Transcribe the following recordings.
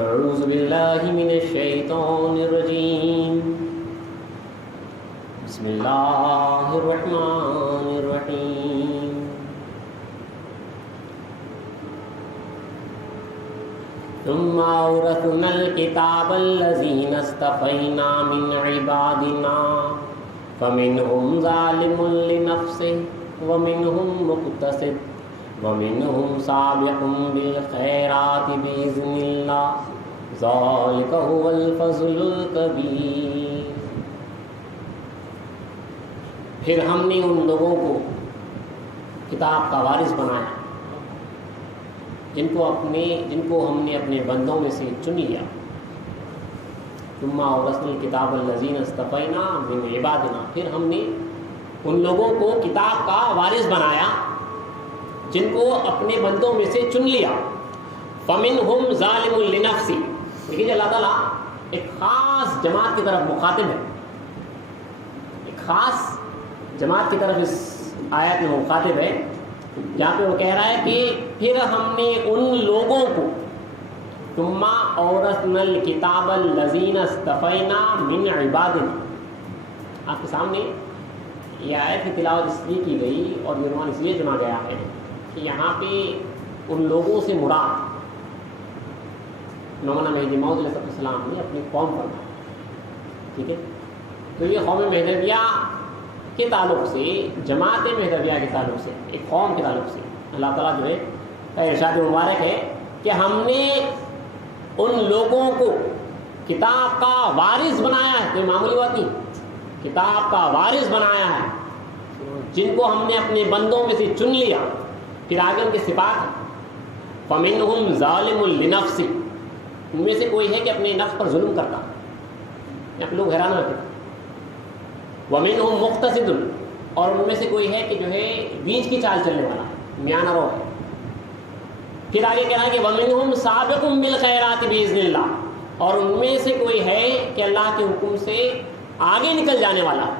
أعوذ بالله من الشيطان الرجيم بسم الله الرحمن الرحيم ثم أورثنا الكتاب الذين اصطفينا من عبادنا فمنهم ظالم لنفسه ومنهم مقتصد ومنهم سابق بالخيرات بإذن الله ذلك هو الفضل الكبير۔ پھر ہم نے ان لوگوں کو کتاب کا وارث بنایا جن کو ہم نے اپنے بندوں میں سے چن لیا۔ ثم اورثنا الکتاب الذین اصطفینا من عبادنا، پھر ہم نے ان لوگوں کو کتاب کا وارث بنایا جن کو اپنے بندوں میں سے چن لیا۔ فمنہم ظالم لنفسہ، دیکھیے اللہ تعالیٰ ایک خاص جماعت کی طرف مخاطب ہے، ایک خاص جماعت کی طرف اس آیت میں مخاطب ہے، جہاں پہ وہ کہہ رہا ہے کہ پھر ہم نے ان لوگوں کو ثم اورثنا الکتاب الذین اصطفینا من عبادنا، آپ کے سامنے یہ آیت کی تلاوت اس لیے کی گئی اور یہ عنوان اس لیے چنا گیا ہے کہ یہاں پہ ان لوگوں سے مراد مولانا مہدی موعود علیہ السلام نے اپنی قوم پر، ٹھیک ہے، تو یہ قوم مہدویہ کے تعلق سے، جماعت مہدویہ کے تعلق سے، ایک قوم کے تعلق سے اللہ تعالیٰ جو ہے کا ارشاد مبارک ہے کہ ہم نے ان لوگوں کو کتاب کا وارث بنایا ہے، کوئی معمولی بات نہیں، کتاب کا وارث بنایا ہے جن کو ہم نے اپنے بندوں میں سے چن لیا۔ پھر آگے ان کے صفات ہیں، فَمِنْهُمْ ظَالِمٌ لِنَفْسِهِ، ان میں سے کوئی ہے کہ اپنے نفس پر ظلم کرتا، یہاں پہ لوگ حیران ہوتے ہیں۔ وَمِنْهُمْ مُقْتَصِدٌ، اور ان میں سے کوئی ہے کہ جو ہے بیچ کی چال چلنے والا ہے، میانہ رو ہے۔ پھر آگے کہنا ہے کہ وَمِنْهُمْ سَابِقٌ بِالْخَيْرَاتِ بِإِذْنِ اللَّهِ، اور ان میں سے کوئی ہے کہ اللہ کے حکم سے آگے نکل جانے والا ہے۔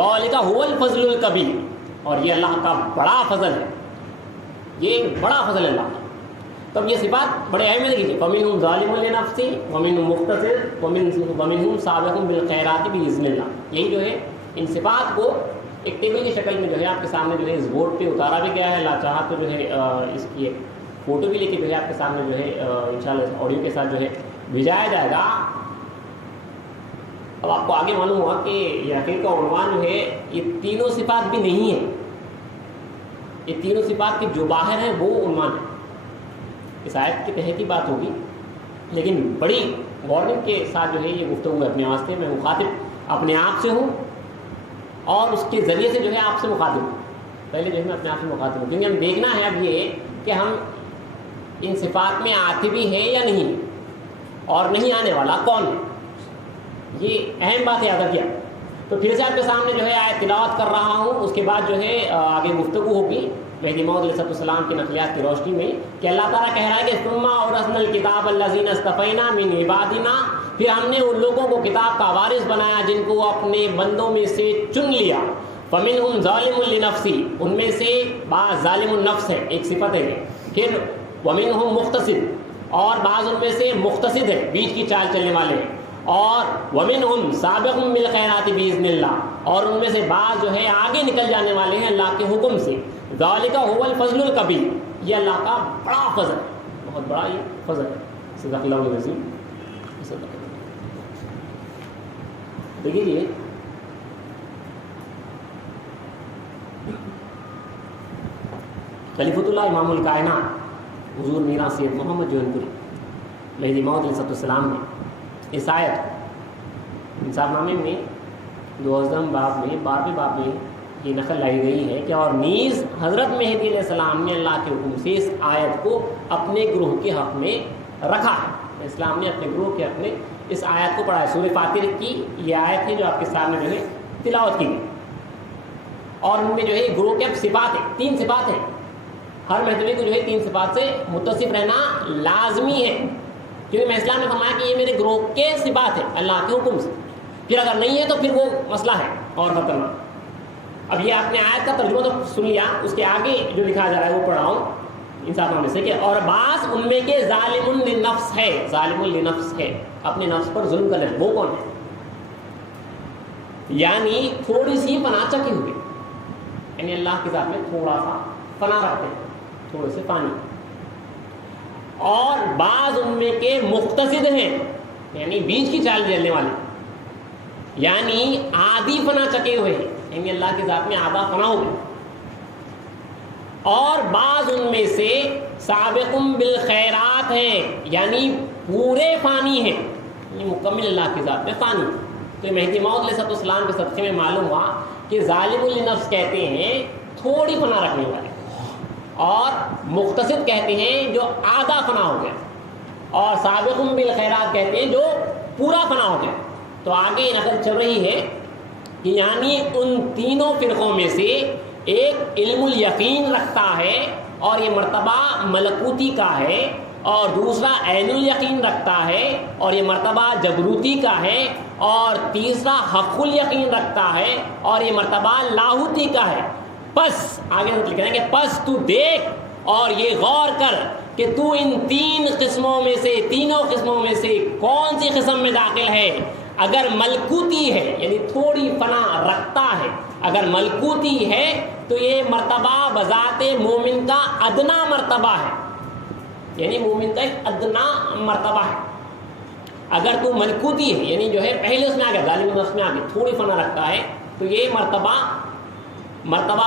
ذَلِكَ هُوَ الْفَضْلُ الْكَبِيرُ، اور یہ اللہ کا بڑا فضل ہے، یہ بڑا فضل ہے اللہ کا۔ تو اب یہ صفات بڑے اہم ہے، دیکھیے فَمِنْهُمْ ظَالِمٌ لِنَفْسِهِ وَمِنْهُمْ مُقْتَصِدٌ وَمِنْهُمْ سَابِقٌ بِالْخَيْرَاتِ بِإِذْنِ اللَّهِ، یہی جو ہے ان صفات کو ایک ٹیبل کی شکل میں جو ہے آپ کے سامنے جو ہے اس بورڈ پہ اتارا بھی گیا ہے، اللہ چاہا تو جو ہے اس کی ایک فوٹو بھی لے کے جو ہے آپ کے سامنے جو ہے انشاءاللہ آڈیو کے ساتھ جو ہے بھیجایا جائے گا۔ اب آپ کو آگے معلوم ہوا کہ یقین کا عنوان جو ہے یہ تینوں صفات بھی نہیں ہے، یہ تینوں صفات کی جو باہر ہیں وہ عنوان ہے۔ اس آیت کے تحت کی بات ہوگی، لیکن بڑی وارننگ کے ساتھ جو ہے یہ گفتگو ہے اپنے واسطے، میں مخاطب اپنے آپ سے ہوں اور اس کے ذریعے سے جو ہے آپ سے مخاطب ہوں۔ پہلے جو ہے میں اپنے آپ سے مخاطب ہوں، کیونکہ ہم دیکھنا ہے اب یہ کہ ہم ان صفات میں آتے بھی ہیں یا نہیں، اور نہیں آنے والا کون ہے، یہ اہم بات ہے، یاد رکھیے۔ تو پھر سے آپ کے سامنے جو ہے آیت تلاوت کر رہا ہوں، اس کے بعد جو ہے آگے گفتگو ہوگی مہدی موعود علیہ السلام کی نقلیات کی روشنی میں، کہ اللہ تعالیٰ کہہ رہا ہے کہ ثم اورثنا الکتاب الذین اصطفینا من عبادنا، پھر ہم نے ان لوگوں کو کتاب کا وارث بنایا جن کو اپنے بندوں میں سے چن لیا۔ فمنہم ظالم لنفسہ، ان میں سے بعض ظالم النفس ہے، ایک صفت ہے۔ پھر ومنہم مقتصد، اور بعض ان میں سے مقتصد ہے، بیچ کی چال چلنے والے ہیں۔ اور ومنہم سابق بالخیرات باذن اللہ، اور ان میں سے بعض جو ہے آگے نکل جانے والے ہیں اللہ کے حکم سے۔ ذالک هو الفضل الکبیر، یہ اللہ کا بڑا فضل ہے، بہت بڑا یہ فضل ہے۔ صدق اللہ العظیم۔ دیکھیے یہ خلیفۃ اللہ امام الکائنات حضور میرا سید محمد جون پوری مہدی موعود علیہ السلام نے اس آیت انصاف نامے میں 12 باب میں 12ویں باب میں یہ نقل لائی گئی ہے کہ اور نیز حضرت مہدی علیہ السلام نے اللہ کے حکم سے اس آیت کو اپنے گروہ کے حق میں رکھا ہے۔ اسلام نے اپنے گروہ کے حق میں اس آیت کو پڑھا ہے۔ سورہ فاتر کی یہ آیت ہے جو آپ کے سامنے جو ہے تلاوت کی گئی، اور ان میں جو ہے گروہ کے صفات ہیں، 3 صفات ہیں۔ ہر مہدوی کو جو ہے 3 صفات سے متصف رہنا لازمی ہے، کیونکہ میں اسلام نے فرمایا کہ یہ میرے گروہ کے صفات ہیں اللہ کے حکم سے۔ پھر اگر نہیں ہے تو پھر وہ مسئلہ ہے اور خطرناک۔ اب یہ آپ نے آیت کا ترجمہ تو سن لیا، اس کے آگے جو لکھا جا رہا ہے وہ پڑھ رہا ہوں۔ انصاف میں سے کہ اور بعض ان میں کے ظالم للنفس ہے، ظالم للنفس ہے، اپنے نفس پر ظلم کر رہے، وہ کون ہے؟ یعنی تھوڑی سی پناہ چکے ہوئے، یعنی اللہ کی ذات میں تھوڑا سا پناہ رکھتے ہیں، تھوڑے سے پانی. اور بعض ان میں کے مقتصد ہیں، یعنی بیچ کی چال چلنے والے، یعنی آدھی پناہ چکے ہوئے ہیں، یعنی اللہ کی ذات میں آدھا پناہ ہو گئے. اور بعض ان میں سے سابقم بالخیرات ہیں، یعنی پورے فانی ہیں، یعنی مکمل اللہ کی ذات میں فانی. تو مہدی موعود علیہ السلام کے صدقے میں معلوم ہوا کہ ظالم للنفس کہتے ہیں تھوڑی پناہ رکھنے والے، اور مقتصد کہتے ہیں جو آدھا فنا ہو گیا، اور سابقم بالخیرات کہتے ہیں جو پورا فنا ہو گیا. تو آگے نقل چل رہی ہے کہ یعنی ان تینوں فرقوں میں سے ایک علم الیقین رکھتا ہے اور یہ مرتبہ ملکوتی کا ہے، اور دوسرا عین الیقین رکھتا ہے اور یہ مرتبہ جبروتی کا ہے، اور تیسرا حق الیقین رکھتا ہے اور یہ مرتبہ لاہوتی کا ہے. پس آگے کہیں گے پس تو دیکھ اور یہ غور کر کہ تو ان تینوں قسموں میں سے کون سی قسم میں داخل ہے. اگر ملکوتی ہے یعنی تھوڑی پناہ رکھتا ہے، اگر ملکوتی ہے تو یہ مرتبہ بذات مومن کا ادنا مرتبہ ہے، یعنی مومن کا ایک ادنا مرتبہ ہے. اگر تو ملکوتی ہے یعنی جو ہے پہلے اس میں آ گیا، ظالم النفس میں آ گیا، تھوڑی پناہ رکھتا ہے، تو یہ مرتبہ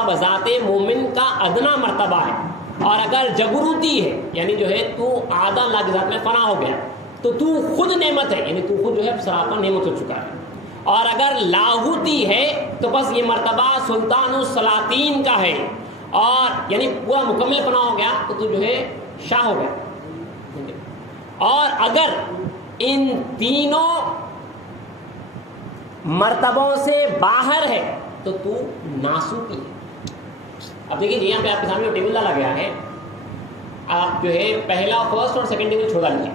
بذات مومن کا ادنا مرتبہ ہے. اور اگر جبروتی ہے یعنی جو ہے تو آدھا اللہ کی ذات میں فنا ہو گیا، تو تو خود نعمت ہے، یعنی تو خود جو ہے سراپا نعمت ہو چکا ہے. اور اگر لاہوتی ہے تو بس یہ مرتبہ سلطان السلاطین کا ہے، اور یعنی پورا مکمل فنا ہو گیا تو جو ہے شاہ ہو گیا. اور اگر ان تینوں مرتبوں سے باہر ہے تو ناسوتی ہے. اب دیکھیے یہاں پہ آپ کے سامنے ٹیبل ڈالا گیا ہے، آپ جو ہے پہلا فرسٹ اور سیکنڈ ٹیبل چھوڑا لیجیے.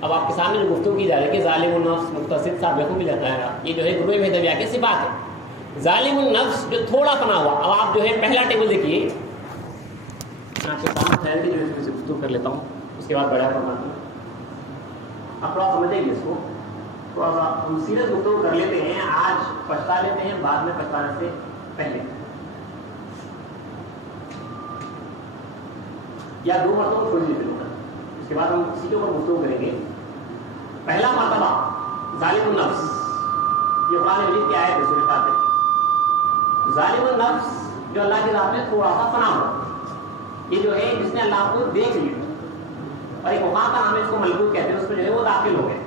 اب آپ کے سامنے جو گفتگو کی جا رہی ہے کہ ظالم النفس مقتصد سابق بھی لگتا ہے، یہ جو ہے گروہ مہدویہ کی صفات ہے. ظالم النفس جو تھوڑا فنا ہوا. اب آپ جو ہے پہلا ٹیبل دیکھیے، آپ کے سامنے ٹھہر کے جو ہے گفتگو کر لیتا ہوں، اس کے بعد بڑا فرماتا ہوں. آپ تھوڑا سمجھیں گے اس کو، تھوڑا سا ہم سیریس گفتگو کر لیتے ہیں. آج پچھتا لیتے ہیں، بعد میں پچھتانے سے پہلے یا دو مرتبہ چھوڑ دیتے ہیں، اس کے بعد ہم اسی کے اوپر گفتگو کریں گے. پہلا مرتبہ ظالم النفس، یہ قرآن مجید کی آیت ہے سورۃ فاتر. ظالم النفس جو اللہ کی ذات میں تھوڑا سا فنا ہو، یہ جو ہے جس نے اللہ کو دیکھ لیا، اور ایک مقام کا نام ہے اس کو ملکوت کہتے ہیں، اس میں جو ہے وہ داخل ہو گئے،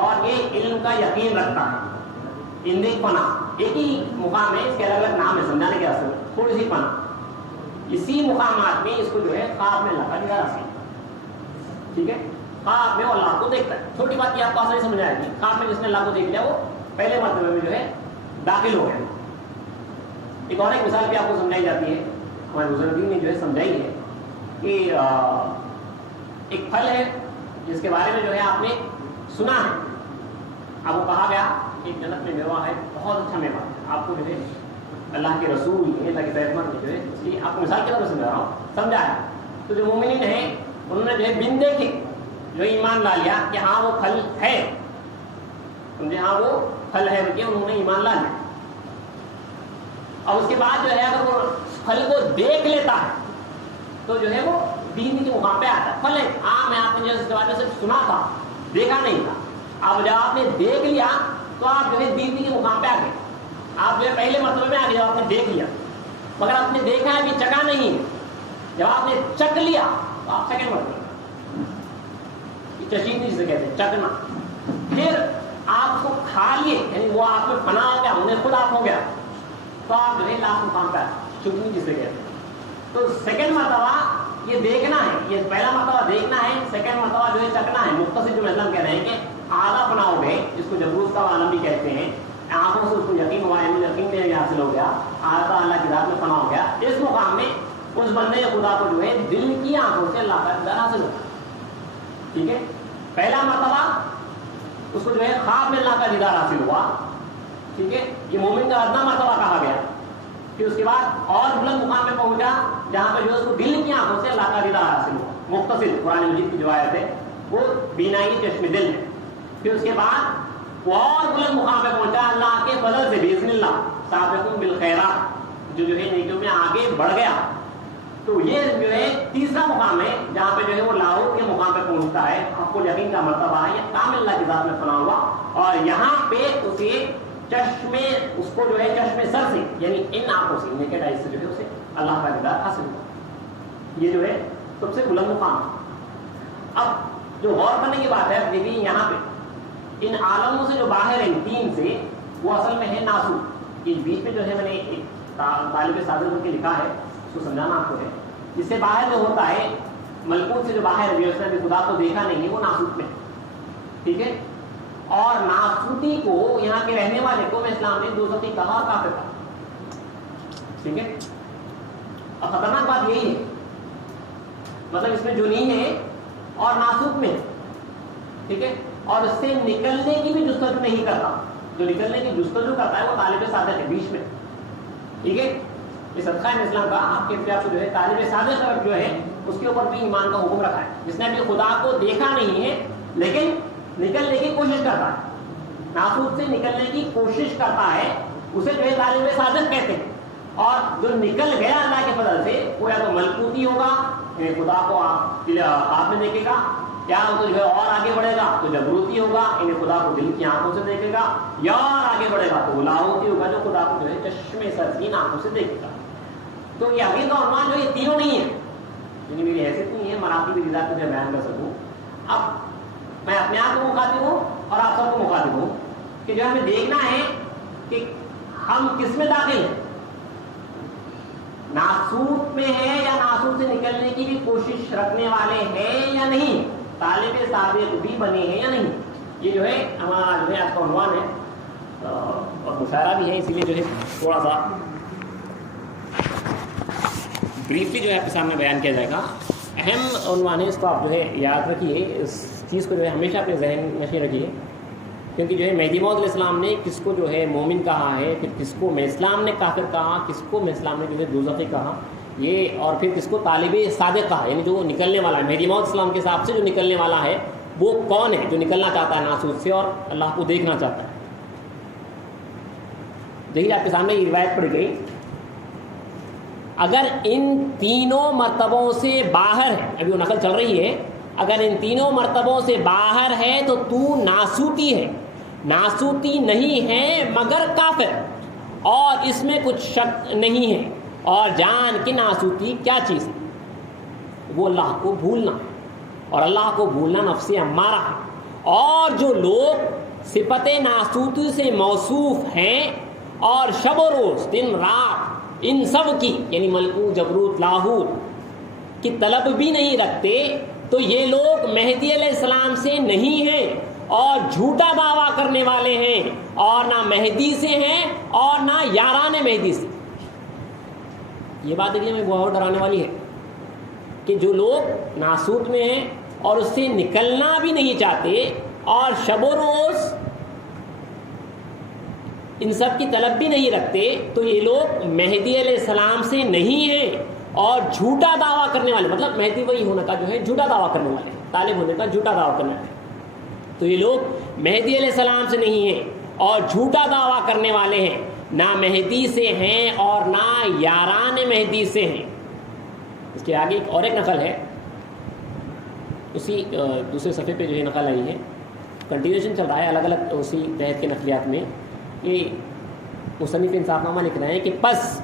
اور یہ علم کا یقین رکھتا ہے. اندیک پناہ ایک ہی مقام ہے، اس کے الگ الگ نام ہے سمجھانے کے اصل تھوڑی سی پناہ. اسی مقامات میں اس کو جو ہے خواب میں اللہ کا دیدار حاصل. ٹھیک ہے، خواب میں وہ اللہ کو دیکھتا ہے. چھوٹی بات کی آپ کو آسانی سمجھ آئے گی. خواب میں جس نے اللہ کو دیکھ لیا وہ پہلے مرتبے میں جو ہے داخل ہو گیا. ایک اور ایک مثال بھی آپ کو سمجھائی جاتی ہے، ہمارے بزرگین نے جو ہے سمجھائی ہے کہ ایک پھل ہے جس کے بارے میں جو ہے آپ نے سنا ہے. اب وہ کہا گیا ایک جنت میں میوہ ہے، بہت اچھا میوہ ہے. آپ کو جو ہے اللہ کے رسول اللہ کے پیغمبر جو ہے، اس لیے آپ کو مثال کے طور پر سمجھا رہا ہوں، سمجھا ہے. تو جو مومنین ہیں انہوں نے جو ہے بن دیکھے جو ایمان لا لیا کہ ہاں وہ پھل ہے، سمجھے، ہاں وہ پھل ہے کہ انہوں نے ایمان لا لیا. اور اس کے بعد جو ہے اگر وہ پھل کو دیکھ لیتا ہے تو جو ہے وہ دین کے مقام پہ آتا ہے. پھل ہے، ہاں میں آپ نے جو اس کے بارے میں صرف سنا تھا، دیکھا نہیں تھا. اب جب آپ نے دیکھ لیا تو آپ جو ہے دین کے مقام پہ آ گئے. آپ جو ہے پہلے مرتبے میں آ گئے جب آپ نے دیکھ لیا، مگر آپ نے دیکھا ہے ابھی چکا نہیں ہے. جب آپ نے چک لیا تو آپ سیکنڈ مرتبہ چشیدگی جسے کہتے ہیں چکنا. پھر آپ کو کھا لیے یعنی وہ آپ میں فنا ہو گیا، انہیں خود آپ ہو گیا، تو آپ جو ہے لاسٹ مقام پہ شکنی جسے کہتے ہیں. تو سیکنڈ مرتبہ یہ دیکھنا ہے، یہ پہلا مرتبہ دیکھنا ہے، سیکنڈ مرتبہ جو ہے چکنا ہے. مختصر جو مطلب کہہ رہے ہیں کہ آدھا فنا ہو گئے، جس کو جبروت کا عالم بھی کہتے ہیں. آنکھوں سے اس کو یقین ہوا، یقین میں حاصل ہو گیا، آدھا اللہ کی ذات میں فنا ہو گیا. اس مقام میں اس بندے خدا کو جو ہے دل کی آنکھوں سے اللہ کا دیدار حاصل ہوتا. ٹھیک ہے، پہلا مرتبہ اس کو جو ہے خواب میں اللہ کا دیدار حاصل ہوا. ٹھیک ہے، یہ مومن کا ادنا مرتبہ کہا گیا. پھر اس کے بعد اور بلند مقام پہ پہنچا جہاں پہ جو اس کو دل کی آنکھوں سے اللہ کا دیدار حاصل ہوا. مختصر قرآن مجید کی جو آیت ہے وہ بینائی چشم دل ہے. پھر اس کے بعد وہ اور بلند مقام پہ پہنچا اللہ کے فضل سے باذن اللہ سابقون بالخیرات جو ہے نیکیوں میں آگے بڑھ گیا. تو یہ جو ہے تیسرا مقام ہے جہاں پہ جو ہے وہ لاہور کے مقام پہ پہنچتا ہے. آپ کو یقین کا مرتبہ ہے یہ کامل اللہ کی ذات میں فنا ہوا اور یہاں پہ اسے چشمے اس کو جو ہے چشمے سر سے یعنی ان آنکھوں سے نیکڈ آئیز سے جو ہے اسے اللہ کا دیدار حاصل ہوا. یہ جو ہے سب سے بلند مقام. اب جو غور کرنے کی بات ہے دیکھیے یہاں پہ ان عالموں سے جو باہر ہیں تین سے وہ اصل میں ہے ناسوت. اس بیچ میں جو ہے میں نے ایک طالب صادق کر کے لکھا ہے اس کو سمجھانا آپ کو ہے. جس سے باہر جو ہوتا ہے ملکوت سے جو باہر ہے اس نے بھی خدا کو دیکھا نہیں ہے وہ ناسوت میں. ٹھیک ہے. اور ناسوتی کو یہاں کے رہنے والے کو میں اسلام نے دوزخی کہا اور کافر کہا. ٹھیک ہے. اور خطرناک بات یہی ہے مطلب اس میں جو نہیں ہے اور ناسوت میں. ٹھیک ہے. اور اس سے نکلنے کی بھی جستجو نہیں کرتا. جو نکلنے کی جستجو کرتا ہے وہ طالب صادق ہے بیچ میں. ٹھیک ہے. یہ صدقہ اسلام کا آپ کے اختیار سے جو ہے طالب صادق جو ہے اس کے اوپر بھی ایمان کا حکم رکھا ہے جس نے ابھی خدا کو دیکھا نہیں ہے لیکن نکلنے کی کوشش کرتا ہے. ناسوت سے نکلنے کی کوشش کرتا ہے اسے جو ہے طالب صادق کہتے ہیں. اور جو نکل گیا اللہ کے فضل سے وہ یا تو ملکوتی ہوگا خدا کو آپ میں دیکھے گا یا تو جو ہے اور آگے بڑھے گا تو جبروتی ہوگا انہیں خدا کو دل کی آنکھوں سے دیکھے گا یا اور آگے بڑھے گا تو لاہوتی ہوگا جو خدا کو جو ہے چشمے سرزین آنکھوں سے دیکھے گا. تو یہ عقید کا عنوان جو یہ تینوں نہیں ہے یعنی میری حیثیت نہیں ہے مراتب کی رضا کو جو بیان کر سکوں. اب میں اپنے آپ کو مخاطب ہوں اور آپ سب کو مخاطب ہوں کہ جو ہمیں دیکھنا ہے کہ ہم کس میں داخل ہیں. ناسوت میں ہے یا ناسوت سے نکلنے کی بھی کوشش رکھنے والے ہیں یا نہیں. طالب صادق بھی بنے ہیں یا نہیں. یہ جو ہے ہمارا جو ہے آج کا عنوان ہے اور مشاعرہ بھی ہے اسی لیے جو ہے تھوڑا سا بریفلی جو ہے آپ کے سامنے بیان کیا جائے گا. اہم عنوان ہے اس کو آپ جو ہے یاد رکھیے. اس چیز کو جو ہے ہمیشہ اپنے ذہن میں رکھیے کیونکہ جو ہے مہدی موعود علیہ السلام نے کس کو جو ہے مومن کہا ہے پھر کس کو میں اسلام نے کافر کہا کس کو میں اسلام نے جو ہے دوزخی کہا یہ اور پھر کس کو طالب صادق کہا یعنی جو نکلنے والا ہے مہدی موعود السلام کے حساب سے جو نکلنے والا ہے وہ کون ہے جو نکلنا چاہتا ہے ناسوت سے اور اللہ کو دیکھنا چاہتا ہے. دیکھیے آپ کے سامنے یہ روایت پڑھ گئی. اگر ان تینوں مرتبوں سے باہر ہے ابھی وہ نقل چل رہی ہے اگر ان تینوں مرتبوں سے باہر ہے تو ناسوتی ہے. ناسوتی نہیں ہے مگر کافر اور اس میں کچھ شک نہیں ہے. اور جان کی ناسوتی کیا چیز ہے وہ اللہ کو بھولنا اور اللہ کو بھولنا نفس امارہ ہے. اور جو لوگ صفت ناسوتی سے موصوف ہیں اور شب و روز دن رات ان سب کی یعنی ملکوت جبروت لاہوت کی طلب بھی نہیں رکھتے تو یہ لوگ مہدی علیہ السلام سے نہیں ہیں اور جھوٹا دعویٰ کرنے والے ہیں اور نہ مہدی سے ہیں اور نہ یاران مہدی سے. یہ بات دیکھنے میں بہت ڈرانے والی ہے کہ جو لوگ ناسوت میں ہیں اور اس سے نکلنا بھی نہیں چاہتے اور شب و روز ان سب کی طلب بھی نہیں رکھتے تو یہ لوگ مہدی علیہ السلام سے نہیں ہیں اور جھوٹا دعویٰ کرنے والے مطلب مہدی وہی ہونے کا جو ہے جھوٹا دعویٰ کرنے والے طالب ہونے کا جھوٹا دعویٰ کرنے والے. تو یہ لوگ مہدی علیہ السلام سے نہیں ہیں اور جھوٹا دعویٰ کرنے والے ہیں نہ مہدی سے ہیں اور نہ یاران مہدی سے ہیں. اس کے آگے اور ایک نقل ہے اسی دوسرے صفحے پہ جو ہے نقل آئی ہے کنٹینیوشن چل رہا ہے الگ الگ اسی تحت کے نقلیات میں کہ مصنف انصاف نامہ لکھ رہے ہیں کہ پس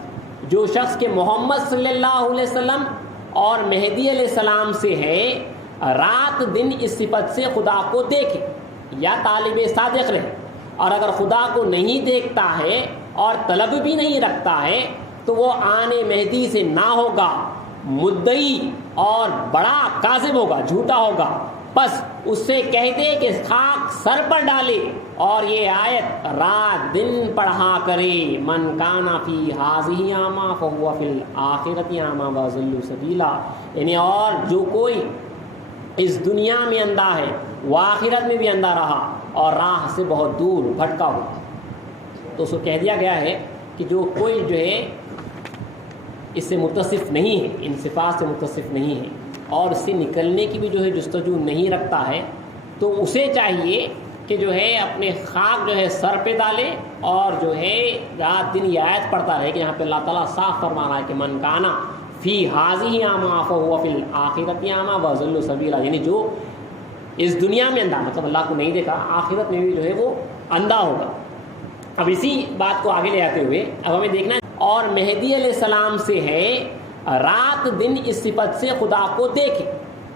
جو شخص کے محمد صلی اللہ علیہ وسلم اور مہدی علیہ السلام سے ہے رات دن اس صفت سے خدا کو دیکھے یا طالب صادق رہے اور اگر خدا کو نہیں دیکھتا ہے اور طلب بھی نہیں رکھتا ہے تو وہ آنے مہدی سے نہ ہوگا مدعی اور بڑا کاذب ہوگا جھوٹا ہوگا. بس اس سے کہہ دے کہ خاک سر پر ڈالے اور یہ آیت رات دن پڑھا کرے من کانا فی ہذہ اعمی فہو فی الآخرۃ اعمی واضل سبیلا. یعنی اور جو کوئی اس دنیا میں اندھا ہے وہ آخرت میں بھی اندھا رہا اور راہ سے بہت دور بھٹکا ہوا. تو اس کو کہہ دیا گیا ہے کہ جو کوئی جو ہے اس سے متصف نہیں ہے، ان صفات سے متصف نہیں ہے، اور اس سے نکلنے کی بھی جو ہے جستجو نہیں رکھتا ہے، تو اسے چاہیے کہ جو ہے اپنے خاک جو ہے سر پہ ڈالے، اور جو ہے رات دن یہ آیت پڑھتا رہے کہ یہاں پہ اللہ تعالیٰ صاف فرما رہا ہے کہ من کانا فی حاضی اعمیٰ فہو فی الآخرۃ اعمیٰ واضل سبیلا، یعنی جو اس دنیا میں اندھا، مطلب اللہ کو نہیں دیکھا، آخرت میں بھی جو ہے وہ اندھا ہوگا۔ اب اسی بات کو آگے لے آتے ہوئے اب ہمیں دیکھنا ہے، اور مہدی علیہ السلام سے ہے رات دن اس صفت سے خدا کو دیکھے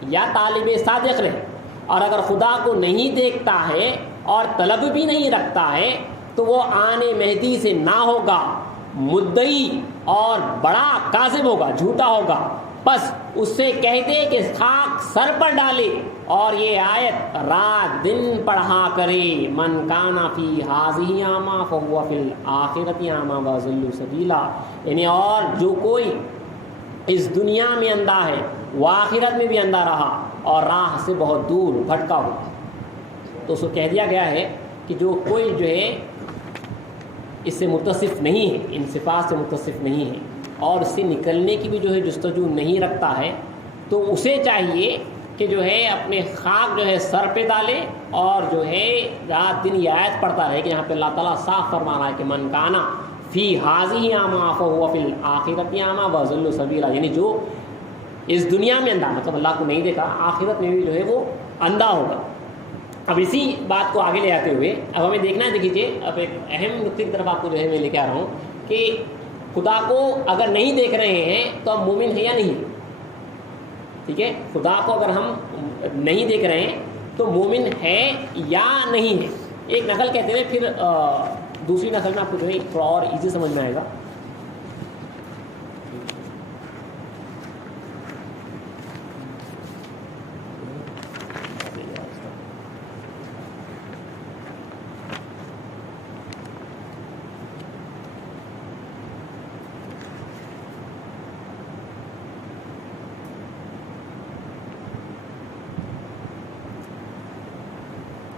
یا طالب صادق رہے، اور اگر خدا کو نہیں دیکھتا ہے اور طلب بھی نہیں رکھتا ہے تو وہ آنے مہدی سے نہ ہوگا، مدعی اور بڑا کاذب ہوگا، جھوٹا ہوگا۔ بس اس سے کہہ دے کہ خاک سر پر ڈالے اور یہ آیت رات دن پڑھا کرے، من کانا فی حاذہ اعمیٰ فہو فی الآخرۃ اعمیٰ واضل سبیلا، یعنی اور جو کوئی اس دنیا میں اندھا ہے وہ آخرت میں بھی اندھا رہا اور راہ سے بہت دور بھٹکا ہوا۔ تو اس کو کہہ دیا گیا ہے کہ جو کوئی جو ہے اس سے متصف نہیں ہے، ان صفات سے متصف نہیں ہے، اور اس سے نکلنے کی بھی جو ہے جستجو نہیں رکھتا ہے، تو اسے چاہیے کہ جو ہے اپنے خاک جو ہے سر پہ ڈالے، اور جو ہے رات دن یہ آیت پڑھتا رہے کہ یہاں پہ اللہ تعالیٰ صاف فرما رہا ہے کہ من کانا فی حاذہ اعمیٰ فہو فی الآخرۃ اعمیٰ واضل سبیلا، یعنی جو اس دنیا میں اندھا، مطلب اللہ کو نہیں دیکھا، آخرت میں بھی جو ہے وہ اندھا ہوگا۔ اب اسی بات کو آگے لے آتے ہوئے اب ہمیں دیکھنا ہے، دیکھیے اب ایک اہم نقطے کی طرف آپ کو جو ہے میں لے کے آ رہا ہوں کہ خدا کو اگر نہیں دیکھ رہے ہیں تو ہم مومن ہیں یا نہیں، ٹھیک ہے، خدا کو اگر ہم نہیں دیکھ رہے ہیں تو مومن ہے یا نہیں ہے۔ ایک نقل کہتے ہیں، پھر دوسری نقل میں آپ کو جو ہے تھوڑا اور ایزی سمجھ میں آئے گا۔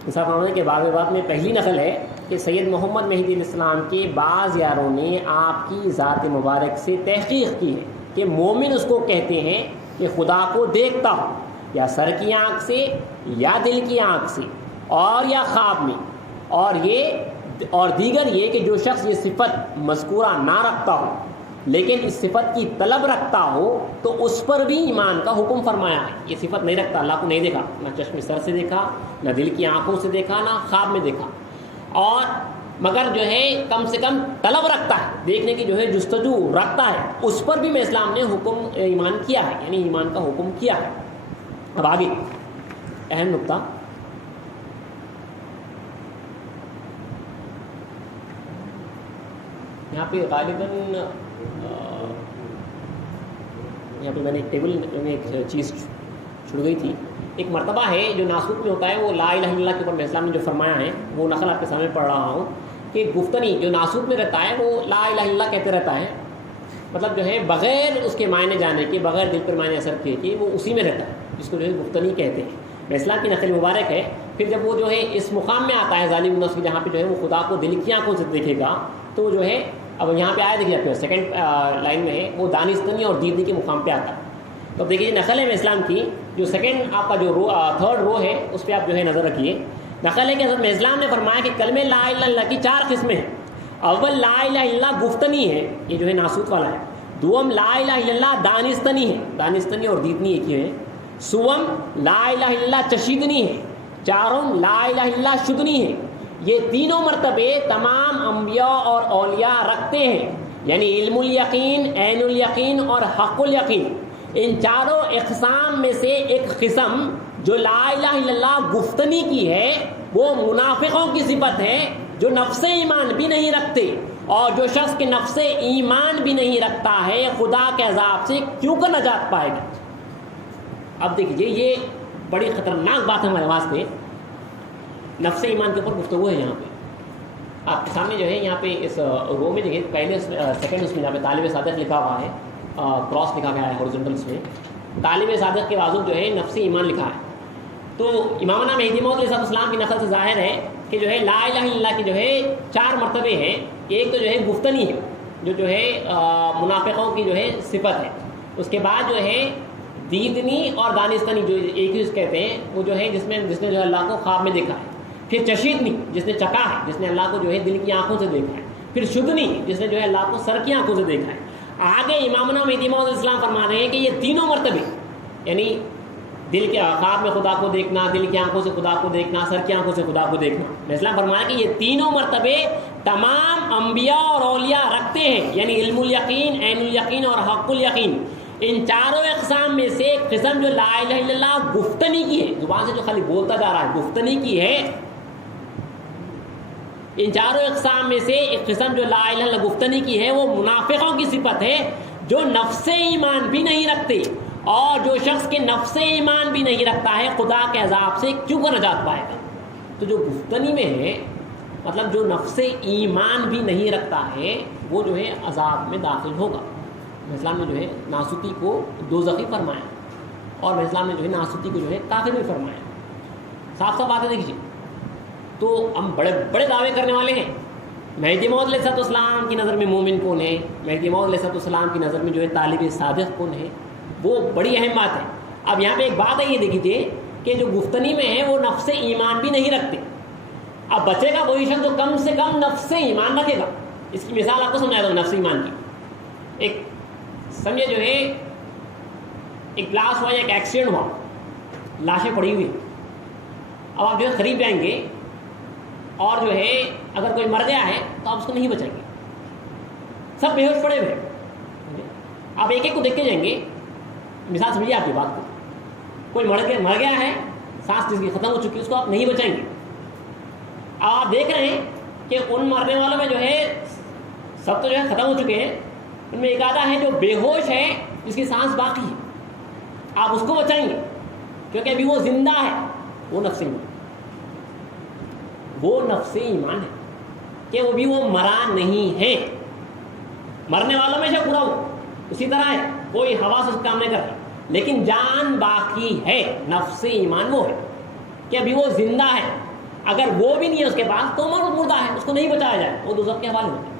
صاحب فرمانے کے بعد میں پہلی نقل ہے کہ سید محمد مہدی علیہ السلام کے بعض یاروں نے آپ کی ذات مبارک سے تحقیق کی ہے کہ مومن اس کو کہتے ہیں کہ خدا کو دیکھتا ہو، یا سر کی آنکھ سے یا دل کی آنکھ سے اور یا خواب میں، اور دیگر یہ کہ جو شخص یہ صفت مذکورہ نہ رکھتا ہو لیکن اس صفت کی طلب رکھتا ہو تو اس پر بھی ایمان کا حکم فرمایا ہے۔ یہ صفت نہیں رکھتا، اللہ کو نہیں دیکھا، نہ چشم سر سے دیکھا، نہ دل کی آنکھوں سے دیکھا، نہ خواب میں دیکھا، اور مگر جو ہے کم سے کم طلب رکھتا ہے، دیکھنے کی جو ہے جستجو رکھتا ہے، اس پر بھی میں اسلام نے حکم ایمان کیا ہے، یعنی ایمان کا حکم کیا ہے۔ اب آگے اہم نقطہ، یہاں پہ غالباً یہاں پہ میں نے ایک ٹیبل میں ایک چیز چھڑ گئی تھی۔ ایک مرتبہ ہے جو ناسوت میں ہوتا ہے، وہ لا الہ الا اللہ کے اوپر میں اسلام نے جو فرمایا ہے وہ نقل آپ کے سامنے پڑھ رہا ہوں کہ گفتنی جو ناسوت میں رہتا ہے وہ لا الہ الا اللہ کہتے رہتا ہے، مطلب جو ہے بغیر اس کے معنی جانے کے، بغیر دل پر معنی اثر کیے کہ وہ اسی میں رہتا ہے، جس کو جو ہے گفتنی کہتے ہیں۔ اسلام کی نقل مبارک ہے۔ پھر جب وہ جو ہے اس مقام میں آتا ہے ظالم نفس کی، جہاں پہ جو ہے وہ خدا کو دل کی آنکھوں سے دیکھے گا، تو جو ہے اب یہاں پہ آیا دیکھیے آپ کو سیکنڈ لائن میں ہے، وہ دانستنی اور دیدنی کے مقام پہ آتا ہے۔ تو دیکھیے نقل ہے اسلام کی، جو سیکنڈ آپ کا جو تھرڈ رو ہے اس پہ آپ جو ہے نظر رکھیے۔ نقل ہے کہ حضرت اسلام نے فرمایا کہ کلمہ لا الہ الا اللہ کی 4 قسمیں ہیں۔ اول لا الہ الا اللہ گفتنی ہے، یہ جو ہے ناسوت والا ہے۔ دوم لا الہ الا اللہ دانستنی ہے، دانستنی اور دیدنی ایک ہی ہے۔ سوم لا الہ الا اللہ چشیدنی ہے۔ چارم لا الہ الا اللہ شدنی ہے۔ یہ تینوں مرتبے تمام انبیاء اور اولیاء رکھتے ہیں، یعنی علم الیقین، عین الیقین اور حق الیقین۔ ان چاروں اقسام میں سے ایک قسم جو لا الہ الا اللہ گفتنی کی ہے وہ منافقوں کی صفت ہے، جو نفس ایمان بھی نہیں رکھتے، اور جو شخص کے نفس ایمان بھی نہیں رکھتا ہے خدا کے عذاب سے کیوں کر نجات پائے گا۔ اب دیکھیے یہ بڑی خطرناک بات ہے ہمارے واسطے، نفس ایمان کے اوپر گفتگو ہے۔ یہاں پہ آپ کے سامنے جو ہے یہاں پہ اس رو میں دیکھیے پہلے سیکنڈ اس میں یہاں پہ طالب صادق لکھا ہوا ہے، کراس لکھا گیا ہے ہورزنٹلس میں، طالب صادق کے بازو جو ہے نفس ایمان لکھا ہے۔ تو امامنا مہدی موعود علیہ السلام کی نقل سے ظاہر ہے کہ جو ہے لا الہ الا اللہ کی جو ہے 4 مرتبے ہیں۔ ایک تو جو ہے گفتنی ہے، جو ہے منافقوں کی جو ہے صفت ہے. اس کے بعد جو ہے دیدنی اور دانستنی جو ایک ہی چیز کہتے ہیں, وہ جو ہے جس نے جو ہے اللہ کو خواب میں دیکھا ہے. پھر چشیدنی جس نے چکا ہے, جس نے اللہ کو جو ہے دل کی آنکھوں سے دیکھا ہے. پھر شدنی جس نے جو ہے اللہ کو سر کی آنکھوں سے دیکھا ہے. آگے امامنا مہدی موعود علیہ السلام فرما رہے ہیں کہ یہ تینوں مرتبے, یعنی دل کے خواب میں خدا کو دیکھنا, دل کی آنکھوں سے خدا کو دیکھنا, سر کی آنکھوں سے خدا کو دیکھنا, اسلام فرمایا کہ یہ تینوں مرتبے تمام انبیاء اور اولیاء رکھتے ہیں. یعنی علم الیقین, عین الیقین اور حق الیقین. ان چاروں اقسام میں سے ایک قسم جو لا الہ الا اللہ گفتنی کی ہے, زبان سے جو خالی بولتا جا رہا ہے, گفتنی کی ہے. ان چاروں اقسام میں سے ایک قسم جو لا الہ الا اللہ گفتنی کی ہے, وہ منافقوں کی صفت ہے جو نفس ایمان بھی نہیں رکھتے. اور جو شخص کے نفس ایمان بھی نہیں رکھتا ہے, خدا کے عذاب سے کیوں کر نجات پائے گا؟ تو جو گفتنی میں ہے, مطلب جو نفس ایمان بھی نہیں رکھتا ہے, وہ جو ہے عذاب میں داخل ہوگا. اسلام نے جو ہے ناسوتی کو دوزخی فرمایا, اور اسلام نے جو ہے ناسوتی کو جو ہے کافر بھی فرمایا. صاف صاف بات ہے دیکھیے. تو ہم بڑے بڑے دعوے کرنے والے ہیں. مہدی موعود علیہ السلام کی نظر میں مومن کون ہے, مہدی موعود علیہ السلام کی نظر میں جو ہے طالب صادق کون ہے, وہ بڑی اہم بات ہے. اب یہاں پہ ایک بات ہے, یہ دیکھیے کہ جو گفتنی میں ہے وہ نفس ایمان بھی نہیں رکھتے. اب بچے کا کوئی شخص جو کم سے کم نفس ایمان رکھے گا, اس کی مثال آپ کو سمجھایا تھا نفس ایمان کی. ایک سمجھے جو ہے ایک بلاسٹ ہوا یا ایک ایکسیڈنٹ ہوا, لاشیں پڑی ہوئی, اب آپ جو ہے قریب جائیں گے اور جو ہے اگر کوئی مر گیا ہے تو آپ اس کو نہیں بچائیں گے, سب بے ہوش پڑے ہوئے. آپ ایک ایک کو دیکھ کے جائیں گے. مثال سمجھیے آپ کی بات کو, کوئی مر گیا ہے, سانس جس کی ختم ہو چکی ہے, اس کو آپ نہیں بچائیں گے. اب آپ دیکھ رہے ہیں کہ ان مرنے والوں میں جو ہے سب تو جو ہے ختم ہو چکے ہیں, ان میں ایک آدھا ہے جو بے ہوش ہے, جس کی سانس باقی ہے. آپ اس کو بچائیں گے کیونکہ ابھی وہ زندہ ہے. وہ نفس ایمان, وہ نفس ایمان ہے کہ وہ بھی وہ مرا نہیں ہے. مرنے والوں میں سے پورا اسی طرح ہے, کوئی حواس اس کام نہیں کرتا, لیکن جان باقی ہے. نفس ایمان وہ ہے کہ ابھی وہ زندہ ہے. اگر وہ بھی نہیں ہے اس کے پاس تو مردہ ہے, اس کو نہیں بچایا جائے, وہ دوزخ کے حوالے ہوتا ہے.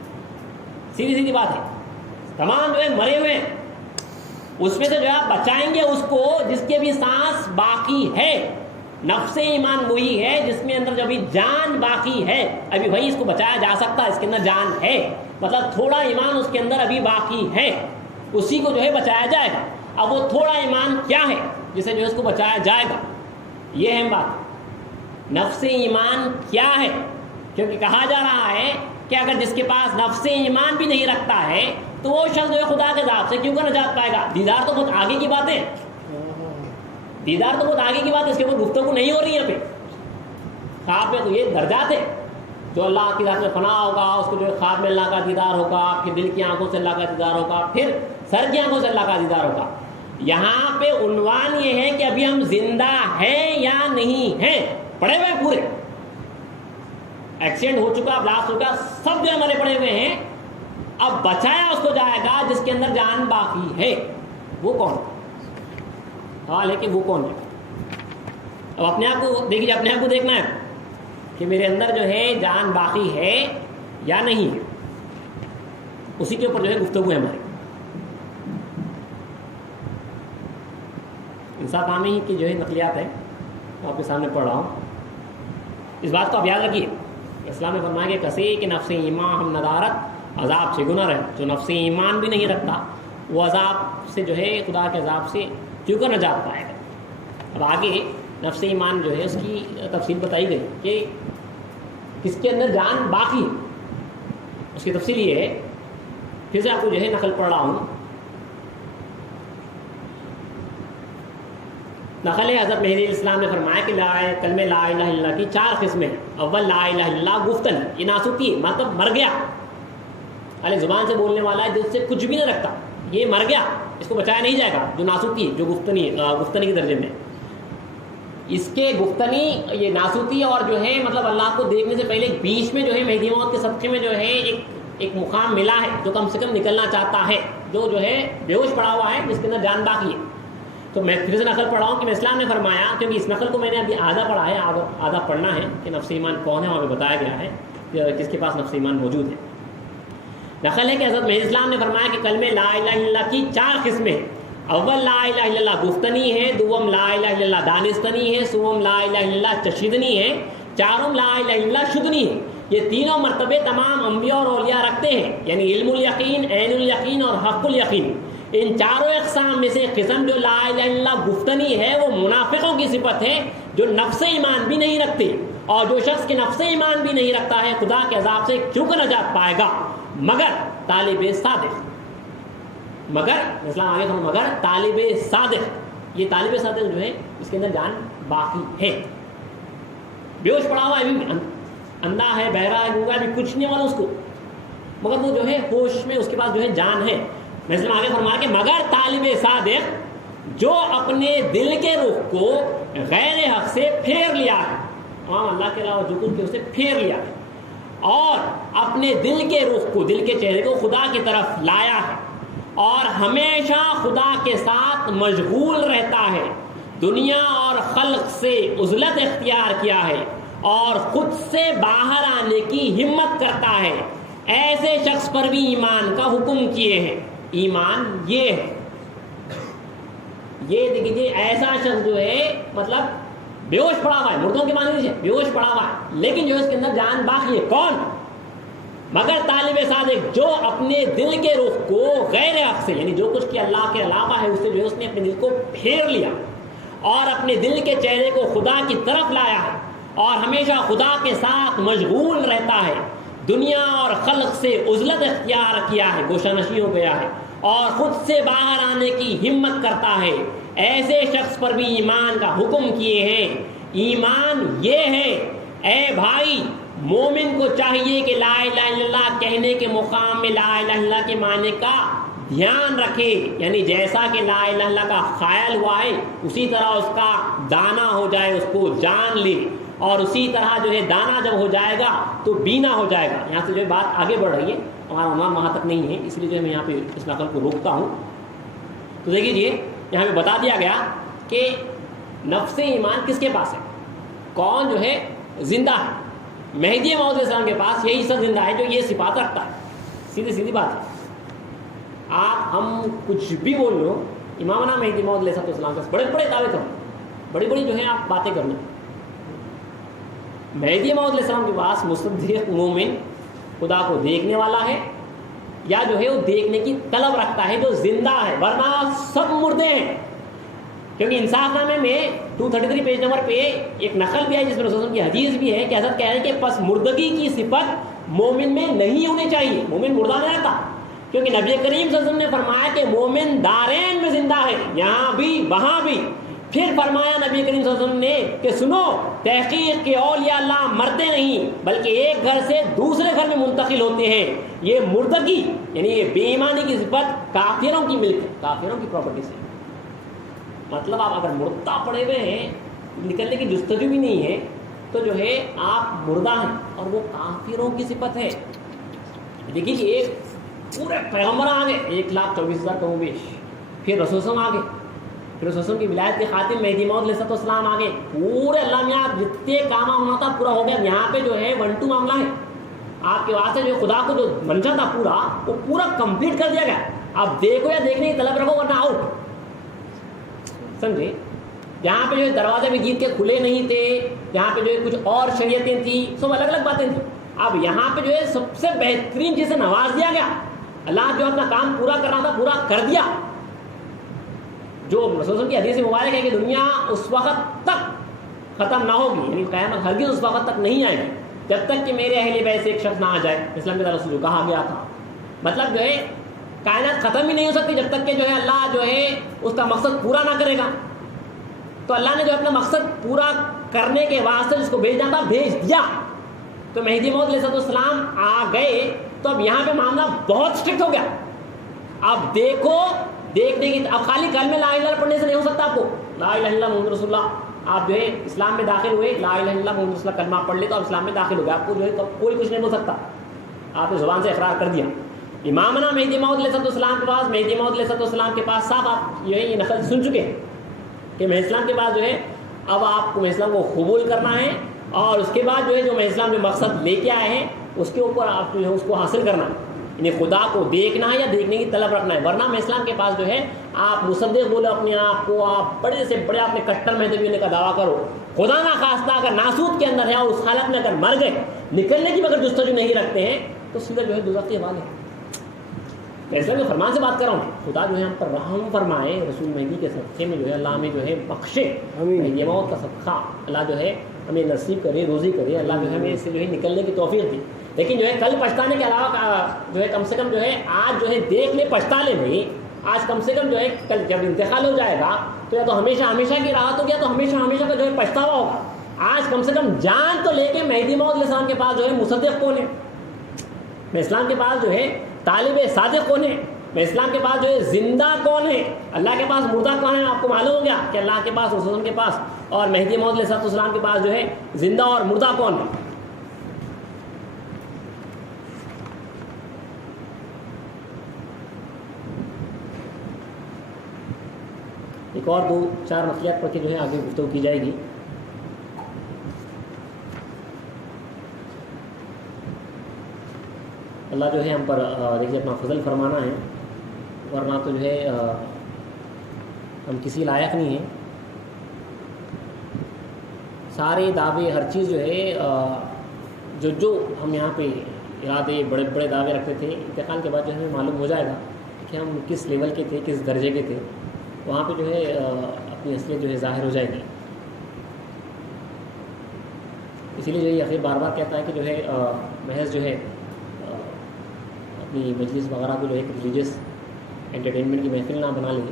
سیدھی سیدھی بات ہے. تمام جو ہے مرے ہوئے ہیں, اس میں سے جو ہے آپ بچائیں گے اس کو جس کی ابھی سانس باقی ہے. نفس ایمان وہی ہے جس میں اندر جو ابھی جان باقی ہے, ابھی وہی اس کو بچایا جا سکتا ہے, اس کے اندر جان ہے, مطلب تھوڑا ایمان اس کے اندر ابھی باقی ہے, اسی کو جو ہے بچایا جائے گا. اب وہ تھوڑا ایمان کیا ہے جسے جو ہے اس کو بچایا جائے گا, یہ اہم بات ہے. نفس ایمان کیا ہے, کیونکہ کہا جا رہا ہے کہ اگر جس کے پاس نفس ایمان بھی نہیں رکھتا ہے تو وہ شخص جو ہے خدا کے عذاب سے کیوں کر نجات پائے گا. دیدار تو بہت آگے کی بات ہے, دیدار تو بہت آگے کی بات ہے, اس کے اوپر گفتگو نہیں ہو رہی یہاں پہ. خواب میں تو یہ درجات ہے, جو اللہ کی ذات میں فنا ہوگا اس کو جو ہے خواب میں اللہ کا دیدار ہوگا, پھر دل کی آنکھوں سے اللہ کا دیدار ہوگا, پھر سر کی آنکھوں سے اللہ کا دیدار ہوگا. یہاں پہ عنوان یہ ہے کہ ابھی ہم زندہ ہیں یا نہیں ہیں. پڑے ہوئے پورے, ایکسیڈنٹ ہو چکا, بلاسٹ ہو چکا, سب جو ہمارے پڑے ہوئے ہیں. اب بچایا اس کو جائے گا جس کے اندر جان باقی ہے. وہ کون سوال ہے کہ وہ کون ہے. اب اپنے آپ کو دیکھیے, اپنے آپ کو دیکھنا ہے کہ میرے اندر جو ہے جان باقی ہے یا نہیں ہے. اسی کے اوپر جو ہے گفتگو ہے ہماری. انصاف عامی کی جو ہے نقلیات ہے, آپ کے سامنے پڑھ رہا ہوں. اس بات کو آپ یاد رکھیے, اسلام نے فرمایا کہ کسی کے نفس ایمان ہم ندارت عذاب سے گناہ رہے. جو نفس ایمان بھی نہیں رکھتا وہ عذاب سے جو ہے خدا کے عذاب سے کیوں کر نجات پائے گا. اب آگے نفس ایمان جو ہے اس کی تفصیل بتائی گئی کہ کس کے اندر جان باقی ہے. اس کی تفصیل یہ ہے, پھر سے آپ کو جو ہے نقل پڑھ رہا ہوں. نقل ہے حضرت مہدی علیہ السلام نے فرمایا کہ کلمہ لا الہ الا اللہ کی 4 قسمیں ہیں. اول لا الہ الا اللہ گفتن, یہ ناسوتی مطلب مر گیا, علی زبان سے بولنے والا ہے, دل سے کچھ بھی نہ رکھتا, یہ مر گیا, اس کو بچایا نہیں جائے گا. جو ناسوتی ہے, جو گفتنی کے درجے میں, اس کے گفتنی یہ ناسوتی اور جو ہے مطلب اللہ کو دیکھنے سے پہلے بیچ میں جو ہے مہدی موت کے صدقے میں جو ہے ایک مقام ملا ہے جو کم سے کم نکلنا چاہتا ہے, جو ہے بے ہوش پڑا ہوا ہے, جس کے اندر جان باقی ہے. تو میں پھر سے نقل پڑھا ہوں کہ اسلام نے فرمایا, کیونکہ اس نقل کو میں نے ابھی آدھا پڑھا ہے, آدھا پڑھنا ہے کہ نفس ایمان کون ہے, وہاں پہ بتایا گیا ہے کہ کس کے پاس نفس ایمان موجود ہے. نقل ہے کہ حضرت مہدی اسلام نے فرمایا کہ کلمہ لا الہ الا اللہ کی 4 قسمیں ہیں. اول لا الہ الا اللہ گفتنی ہے، دوم لا الہ الا اللہ دانستنی ہے، سوم لا الہ الا اللہ چشیدنی ہے، چارم لا الہ الا اللہ شدنی ہے. یہ تینوں مرتبے تمام انبیاء اور اولیاء رکھتے ہیں، یعنی علم الیقین، عین الیقین اور حق الیقین. ان چاروں اقسام میں سے قسم جو لا الہ الا اللہ گفتنی ہے وہ منافقوں کی صفت ہے جو نفس ایمان بھی نہیں رکھتے. اور جو شخص کے نفس ایمان بھی نہیں رکھتا ہے خدا کے عذاب سے کیوں کہ نجات پائے گا مگر طالب صادق. مگر طالب صادق. یہ طالب صادق جو ہے اس کے اندر جان باقی ہے. بے ہوش پڑا ہوا ہے، اندھا ہے، بہرا ہے، گونگا بھی کچھ نہیں والا اس کو، مگر وہ جو ہے ہوش میں اس کے پاس جو ہے جان ہے. مثلا آگے فرمایا کہ مگر طالب صادق جو اپنے دل کے رخ کو غیر حق سے پھیر لیا ہے، اللہ کے علاوہ جو کچھ اسے پھیر لیا ہے، اور اپنے دل کے رخ کو، دل کے چہرے کو خدا کی طرف لایا ہے، اور ہمیشہ خدا کے ساتھ مشغول رہتا ہے، دنیا اور خلق سے عزلت اختیار کیا ہے، اور خود سے باہر آنے کی ہمت کرتا ہے، ایسے شخص پر بھی ایمان کا حکم کیے ہیں. ایمان یہ ہے، یہ دیکھیے ایسا شخص جو ہے مطلب بے ہوش پڑا ہوا ہے، مردوں کے معنی نہیں ہے، بے ہوش پڑا ہوا ہے لیکن جو اس کے اندر جان باقی ہے. کون؟ مگر طالب صادق جو اپنے دل کے رخ کو غیر حق سے، یعنی جو کچھ کہ اللہ کے علاوہ ہے اسے جو ہے اس نے اپنے دل کو پھیر لیا اور اپنے دل کے چہرے کو خدا کی طرف لایا ہے، اور ہمیشہ خدا کے ساتھ مشغول رہتا ہے، دنیا اور خلق سے عزلت اختیار کیا ہے، گوشہ نشی ہو گیا ہے، اور خود سے باہر آنے کی ہمت کرتا ہے، ایسے شخص پر بھی ایمان کا حکم کیے ہیں. ایمان یہ ہے اے بھائی، مومن کو چاہیے کہ لا الہ الا اللہ کہنے کے مقام میں لا الہ الا اللہ کے معنی کا دھیان رکھے، یعنی جیسا کہ لا الہ الا اللہ کا خیال ہوا ہے اسی طرح اس کا دانا ہو جائے، اس کو جان لے، اور اسی طرح جو ہے دانا جب ہو جائے گا تو بینا ہو جائے گا. یہاں سے جو ہے بات آگے بڑھ رہی ہے، ہمارا عنوان وہاں تک نہیں ہے، اس لیے جو ہے میں یہاں پہ اس نقل کو روکتا ہوں. تو دیکھیے یہاں پہ بتا دیا گیا کہ نفس ایمان کس کے پاس ہے، کون جو ہے زندہ ہے. مہدی موعود علیہ السلام کے پاس یہی سب زندہ ہے جو یہ صفات رکھتا ہے. سیدھی بات ہے. آپ ہم کچھ بھی بول لو، امامنا مہدی موعود علیہ السلام کے پاس بڑے بڑے دعوے کرو، بڑی بڑی جو ہے آپ باتیں کر لیں. مہدی موعود علیہ السلام کے پاس مصدق مومن خدا کو دیکھنے والا ہے، یا جو ہے وہ دیکھنے کی طلب رکھتا ہے جو زندہ ہے، ورنہ سب مردے ہیں. کیونکہ انصاف نامے میں 233 پیج نمبر پہ ایک نقل بھی ہے جس میں رسول اللہ کی حدیث بھی ہے کہ حضرت کہہ رہے ہیں کہ پس مردگی کی صفت مومن میں نہیں ہونی چاہیے. مومن مردہ نہیں رہتا، کیونکہ نبی کریم صلی اللہ علیہ وسلم نے فرمایا کہ مومن دارین میں زندہ ہے، یہاں بھی وہاں بھی. پھر فرمایا نبی کریم صلی اللہ علیہ وسلم نے کہ سنو، تحقیق کے اولیاء اللہ مرتے نہیں بلکہ ایک گھر سے دوسرے گھر میں منتقل ہوتے ہیں. یہ مردگی یعنی یہ بے ایمانی کی صفت کافروں کی ملک ہے، کافروں کی پراپرٹی سے. مطلب آپ اگر مردہ پڑے ہوئے ہیں، نکلنے کی جستجو بھی نہیں ہے، تو جو ہے آپ مردہ ہیں، اور وہ کافروں کی صفت ہے. دیکھیے کہ ایک پورے پیغمبر آگے 1,24,000 کم و بیش، پھر رسول صلی اللہ علیہ وسلم آگے، پھر رسول صلی اللہ علیہ وسلم کی ولایت کے خاتم مہدی موعود علیہ السلام آگے، پورے اللہ میاں جتنے کام ہونا تھا پورا ہو گیا. یہاں پہ جو ہے 1-2 معاملہ ہے. آپ کے واسطے جو خدا کو جو منشا تھا پورا وہ پورا کمپلیٹ کر دیا گیا. آپ دیکھو یا دیکھنے کی طلب رکھو ورنہ آؤٹ. سمجھے؟ یہاں پہ جو ہے دروازے بھی جیت کے کھلے نہیں تھے، یہاں پہ جو ہے کچھ اور شریعتیں تھیں، سب الگ الگ باتیں تھیں. اب یہاں پہ جو ہے سب سے بہترین چیز سے نواز دیا گیا. اللہ جو اپنا کام پورا کرنا تھا پورا کر دیا. جو رسول اللہ کی حدیث مبارک ہے کہ دنیا اس وقت تک ختم نہ ہوگی، یعنی قیامت ہرگز اس وقت تک نہیں آئے گی جب تک کہ میرے اہل بیت سے ایک شخص نہ آ جائے. اسلام کے رسول جو کہا گیا تھا، مطلب جو ہے کائنات ختم ہی نہیں ہو سکتی جب تک کہ جو ہے اللہ جو ہے اس کا مقصد پورا نہ کرے گا. تو اللہ نے جو اپنا مقصد پورا کرنے کے واسطے جس کو بھیجنا تھا بھیج دیا. تو مہدی موعود علیہ السلام آ گئے تو اب یہاں پہ معاملہ بہت اسٹرکٹ ہو گیا. اب دیکھو دیکھنے کی، اب خالی کلمہ لا الہ الا اللہ پڑھنے سے نہیں ہو سکتا. آپ کو لا الہ الا اللہ محمد رسول اللہ، آپ جو ہے اسلام میں داخل ہوئے، لا الہ الا اللہ محمد رسول اللہ کلمہ پڑھ لے تو آپ اسلام میں داخل ہو گئے. آپ کو جو ہے کوئی کچھ نہیں بول سکتا، آپ نے زبان سے اقرار کر دیا. امامنا مہدی موعود علیہ السلام کے پاس، مہدی موعود علیہ السلام کے پاس صاحب آپ یہ نقل سن چکے ہیں کہ مہدی اسلام کے بعد جو ہے اب آپ کو مہدی اسلام کو قبول کرنا ہے، اور اس کے بعد جو ہے جو مہدی اسلام جو مقصد لے کے آئے ہیں اس کے اوپر آپ جو ہے اس کو حاصل کرنا ہے. یعنی خدا کو دیکھنا ہے یا دیکھنے کی طلب رکھنا ہے. ورنہ میں اسلام کے پاس جو ہے آپ مصدق بولو اپنے آپ کو, آپ بڑے سے بڑے آپ نے کٹر مہدوی ہونے کا دعویٰ کرو, خدا نہ خواستہ اگر ناسود کے اندر ہے اور اس حالت میں اگر مر گئے, نکلنے کی اگر جستجو نہیں رکھتے ہیں تو سیدھا جو ہے دوزخ کے حوالے. میں اسلام کے فرمان سے بات کر رہا ہوں. خدا جو ہے ہم پر رحم فرمائے, رسول مہدی کے صدقے میں جو ہے اللہ ہمیں جو ہے بخشے, یہ موت کا صدقہ اللہ جو ہے ہمیں نصیب کرے, روزی کرے, اللہ جو ہے ہمیں اس سے جو ہے نکلنے کی توفیق دی. لیکن جو ہے کل پچھتانے کے علاوہ جو ہے کم سے کم جو ہے آج جو ہے دیکھ لے, پچھتا لے بھائی. آج کم سے کم جو ہے کل جب انتقال ہو جائے گا تو یا تو ہمیشہ ہمیشہ کی راحت ہوگی یا تو ہمیشہ ہمیشہ کا جو ہے پچھتاوا ہوگا. آج کم سے کم جان تو لے کے مہدی موعود علیہ السلام کے پاس جو ہے مصدق کون ہے, میں اسلام کے پاس جو ہے طالب صادق کون ہے, میں اسلام کے پاس جو ہے زندہ کون ہے, اللہ کے پاس مردہ کون ہے. آپ کو معلوم ہو گیا کہ اللہ کے پاس, رسول کے پاس اور مہدی موعود علیہ السلام کے پاس جو ہے زندہ اور مردہ کون ہے. ایک اور 2-4 مسئلات پر کے جو ہے آگے گفتگو کی جائے گی. اللہ جو ہے ہم پر دیکھیے اپنا فضل فرمانا ہے, ورنہ تو جو ہے ہم کسی لائق نہیں ہیں. سارے دعوے ہر چیز جو ہے جو ہم یہاں پہ ارادے بڑے بڑے دعوے رکھتے تھے, انتقال کے بعد جو ہمیں معلوم ہو جائے گا کہ ہم کس لیول کے تھے, کس درجے کے تھے. وہاں پہ جو ہے اپنی اصلیت جو ہے ظاہر ہو جائے گی. اسی لیے جو ہے آخر بار بار کہتا ہے کہ جو ہے محض جو ہے اپنی مجلس وغیرہ کو جو ہے ریلیجیس انٹرٹینمنٹ کی محفل نہ بنا لیں,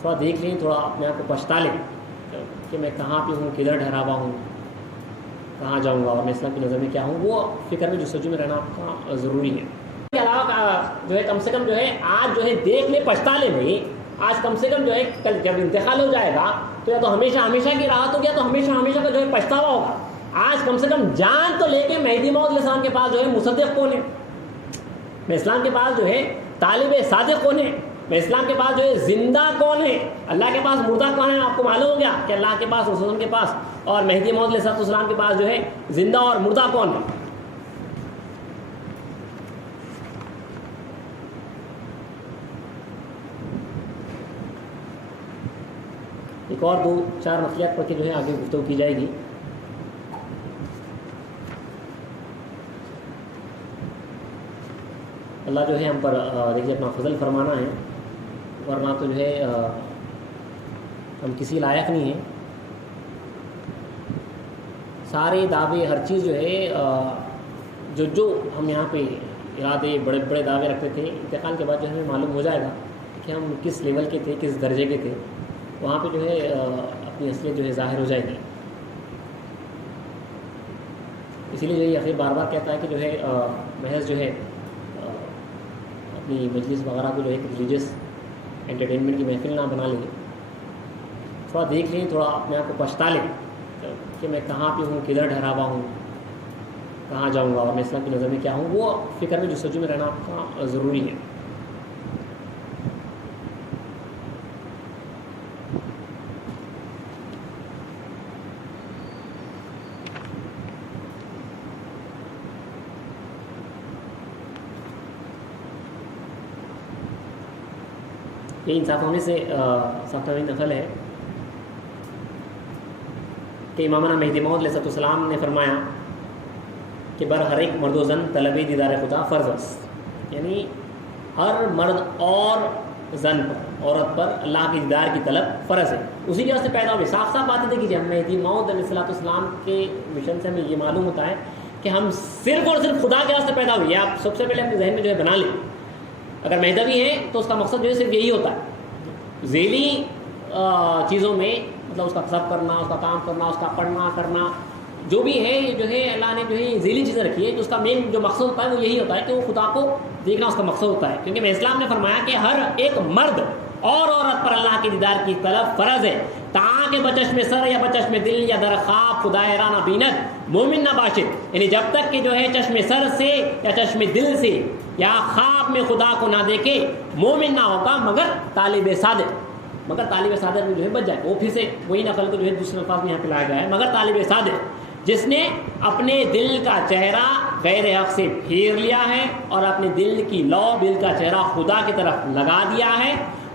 تھوڑا دیکھ لیں, تھوڑا اپنے آپ کو پچھتا لیں کہ میں کہاں پہ ہوں, کدھر ٹھہرا ہوا ہوں, کہاں جاؤں گا اور میں اسلام کی نظر میں کیا ہوں. وہ فکر میں جستجو میں رہنا آپ کا ضروری ہے. اس کے علاوہ جو ہے کم سے کم جو ہے آج جو ہے دیکھ لے, پچھتا لے بھائی. آج کم سے کم جو ہے کل جب انتقال ہو جائے گا تو یا تو ہمیشہ ہمیشہ کی راحت ہوگی یا تو ہمیشہ ہمیشہ کا جو ہے پچھتاوا ہوگا. آج کم سے کم جان تو لے کے مہدی موعود علیہ السلام کے پاس جو ہے مصدق کون ہے, میں اسلام کے پاس جو ہے طالب صادق کون ہے, میں اسلام کے پاس جو ہے زندہ کون ہے, اللہ کے پاس مردہ کون ہے. آپ کو معلوم ہو گیا کہ اللہ کے پاس, رسول کے پاس اور مہدی موعود علیہ السلام کے پاس جو ہے زندہ اور مردہ کون ہے. ایک اور 2-4 مسئلات پر کے جو ہے آگے گفتگو کی جائے گی. اللہ جو ہے ہم پر دیکھیے اپنا فضل فرمانا ہے, ورنہ تو جو ہے ہم کسی لائق نہیں ہیں. سارے دعوے ہر چیز جو ہے جو ہم یہاں پہ ارادے بڑے بڑے دعوے رکھتے تھے, انتقال کے بعد جو ہمیں معلوم ہو جائے گا کہ ہم کس لیول کے تھے, کس درجے کے تھے. وہاں پہ جو ہے اپنی اصلیت جو ہے ظاہر ہو جائے گی. اسی لیے جو ہے آخر بار بار کہتا ہے کہ جو ہے محض جو ہے اپنی مجلس وغیرہ کو جو ہے ریلیجیس انٹرٹینمنٹ کی محفل نہ بنا لیں, تھوڑا دیکھ لیں, تھوڑا اپنے آپ کو پچھتا لیں کہ میں کہاں پہ ہوں, کدھر ٹھہرا ہوا ہوں, کہاں جاؤں گا اور میں اسلام کی نظر میں کیا ہوں. وہ فکر میں جستجو میں رہنا آپ کا ضروری ہے. یہ انصاف ہونے سے ساتویں نقل ہے کہ امامنا مہدی موعود علیہ السلام نے فرمایا کہ بر ہر ایک مرد و زن طلب دیدار خدا فرض است, یعنی ہر مرد اور زن پر, عورت پر اللہ کے دیدار کی طلب فرض ہے. اسی کی وجہ سے پیدا ہوئی. صاف صاف باتیں دیکھیے, ہم مہدی موعود علیہ السلام کے مشن سے ہمیں یہ معلوم ہوتا ہے کہ ہم صرف اور صرف خدا کے واسطے پیدا ہوئی. آپ سب سے پہلے اپنے ذہن میں جو ہے بنا لیں, اگر مہدوی ہے تو اس کا مقصد جو ہے صرف یہی ہوتا ہے, ذیلی چیزوں میں مطلب اس کا کسب کرنا, اس کا کام کرنا, اس کا پڑھنا کرنا, جو بھی ہے یہ جو ہے اللہ نے جو ہے ذیلی چیزیں رکھی ہے. جو اس کا مین جو مقصد ہوتا ہے وہ یہی ہوتا ہے کہ وہ خدا کو دیکھنا اس کا مقصد ہوتا ہے. کیونکہ میں اسلام نے فرمایا کہ ہر ایک مرد اور عورت پر اللہ کے دیدار کی طلب فرض ہے, تاکہ بچش میں سر یا بچش میں دل یا در خواب خدا را نہ بینت مومن نہ باشد, یعنی جب تک کہ جو ہے چشم سر سے یا چشم دل سے یا خواب میں خدا کو نہ دیکھے مومن نہ ہوگا مگر طالب صادق. مگر طالب صادق میں جو ہے بچ جائے. وہ پھر سے وہی نقل کو جو ہے دوسرے الفاظ میں یہاں پہ لایا گیا ہے, مگر طالب صادق. جس نے اپنے دل کا چہرہ غیر حق سے پھیر لیا ہے اور اپنے دل کی لو دل کا چہرہ خدا کی طرف لگا دیا ہے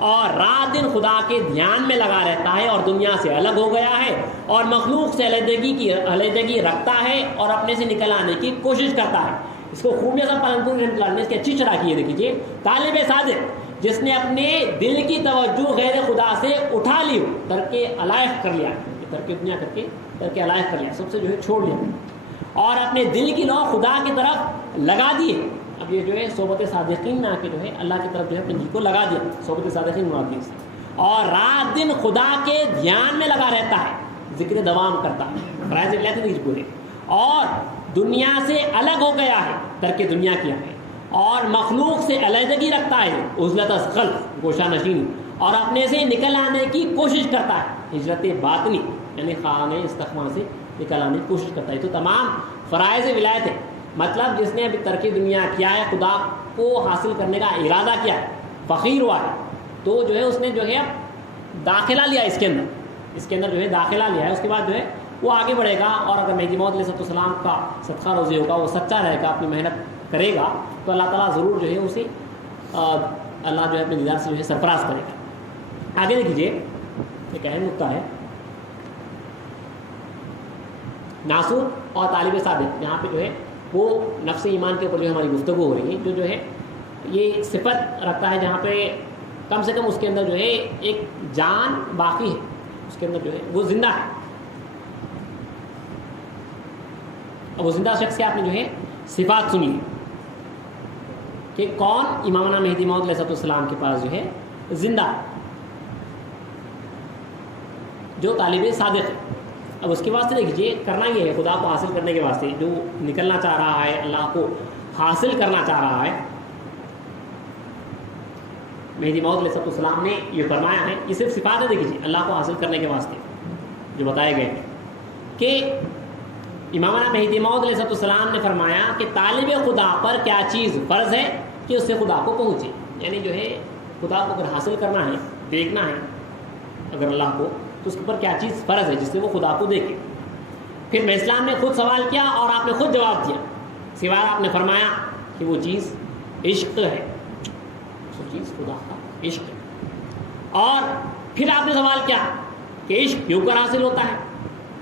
اور رات دن خدا کے دھیان میں لگا رہتا ہے اور دنیا سے الگ ہو گیا ہے اور مخلوق سے علیحدگی رکھتا ہے اور اپنے سے نکل آنے کی کوشش کرتا ہے. اس کو خوبیاں سب پالنپور نے اس کی اچھی شرح کی ہے. دیکھیے طالب صادق جس نے اپنے دل کی توجہ غیر خدا سے اٹھا لی, ترک علائق کر لیا, ترک دنیا کر کے ترک علائق کر لیا, سب سے جو ہے چھوڑ لیا اور اپنے دل کی لو خدا کی طرف لگا دیے. اب یہ جو ہے صحبت صادقین میں آ کے جو ہے اللہ کی طرف جو ہے اپنے دل کو لگا دیا, صحبت صادقین مراد سے, اور رات دن خدا کے دھیان میں لگا رہتا ہے, ذکر دوام کرتا ہے, فرائض ولایت نہیں پورے, اور دنیا سے الگ ہو گیا ہے, ترک دنیا کیا ہے, اور مخلوق سے علیحدگی رکھتا ہے, عزلت از خلق گوشہ نشین, اور اپنے سے نکل آنے کی کوشش کرتا ہے, ہجرت باطنی یعنی خانہ استخواں سے نکل آنے کی کوشش کرتا ہے. تو تمام فرائض ولایت ہے, مطلب جس نے ابھی ترک دنیا کیا ہے, خدا کو حاصل کرنے کا ارادہ کیا ہے, فقیر ہوا ہے, تو جو ہے اس نے جو ہے داخلہ لیا اس کے اندر جو ہے داخلہ لیا ہے. اس کے بعد جو ہے وہ آگے بڑھے گا, اور اگر مہدی موعود علیہ السلام کا صدقہ روزی ہوگا, وہ سچا رہے گا, اپنی محنت کرے گا, تو اللہ تعالیٰ ضرور جو ہے اسے اللہ جو ہے اپنے دیدار سے جو ہے سرفراز کرے گا. آگے دیکھیے ایک اہم نقطہ ہے, ناصور اور طالب صادق, یہاں پہ جو ہے وہ نفس ایمان کے اوپر جو ہماری گفتگو ہو رہی ہے, جو ہے یہ صفت رکھتا ہے جہاں پہ کم سے کم اس کے اندر جو ہے ایک جان باقی ہے, اس کے اندر جو ہے وہ زندہ ہے. اب وہ زندہ شخص کے آپ نے جو ہے صفات سنی کہ کون امامنا مہدی موعود علیہ السلام کے پاس جو ہے زندہ ہے, جو طالب صادق ہے. اب اس کے واسطے دیکھیے کرنا یہ ہے, خدا کو حاصل کرنے کے واسطے جو نکلنا چاہ رہا ہے, اللہ کو حاصل کرنا چاہ رہا ہے, مہدی موعود علیہ السلام نے یہ فرمایا ہے, یہ صرف صفات ہے دیکھیے اللہ کو حاصل کرنے کے واسطے جو بتائے گئے کہ امامنا مہدی موعود علیہ السلام نے فرمایا کہ طالب خدا پر کیا چیز فرض ہے کہ اس سے خدا کو پہنچے, یعنی جو ہے خدا کو اگر حاصل کرنا ہے, دیکھنا ہے اگر اللہ کو, تو اس کے اوپر کیا چیز فرض ہے جس سے وہ خدا کو دیکھے. پھر میں اسلام نے خود سوال کیا اور آپ نے خود جواب دیا, سوائے آپ نے فرمایا کہ وہ چیز عشق ہے, وہ چیز خدا کا عشق ہے. اور پھر آپ نے سوال کیا کہ عشق کیوں کر حاصل ہوتا ہے,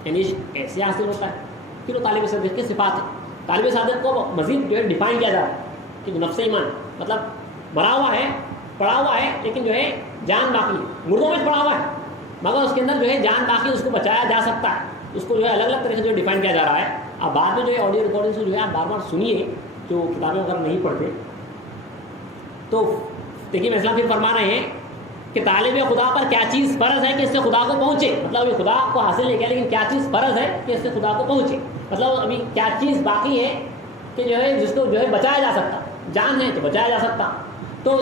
یعنی عشق ایسے حاصل ہوتا ہے. پھر وہ طالب صادق کی صفات ہے. طالب صادق کو مزید جو ہے ڈیفائن کیا جا رہا ہے کہ جو نفس ایمان مطلب مرا ہوا ہے, پڑا ہوا ہے, لیکن جو ہے جان باقی, مردوں میں پڑا ہوا ہے مگر اس کے اندر جو ہے جان باقی, اس کو بچایا جا سکتا ہے. اس کو جو ہے الگ الگ طریقے سے جو ڈیفائن کیا جا رہا ہے. اب بعد میں جو ہے آڈیو ریکارڈنگ سے جو ہے آپ بار بار سنیے, جو کتابیں وغیرہ نہیں پڑھتے. تو دیکھیے میں اسلام پھر فرما رہے ہیں کہ طالب خدا پر کیا چیز فرض ہے کہ اس سے خدا کو پہنچے, مطلب ابھی خدا کو حاصل نہیں کیا لیکن کیا چیز فرض ہے کہ اس سے خدا کو پہنچے, مطلب ابھی کیا چیز باقی ہے کہ جو ہے جس کو جو ہے بچایا جا سکتا. جان ہے تو بچایا جا سکتا, تو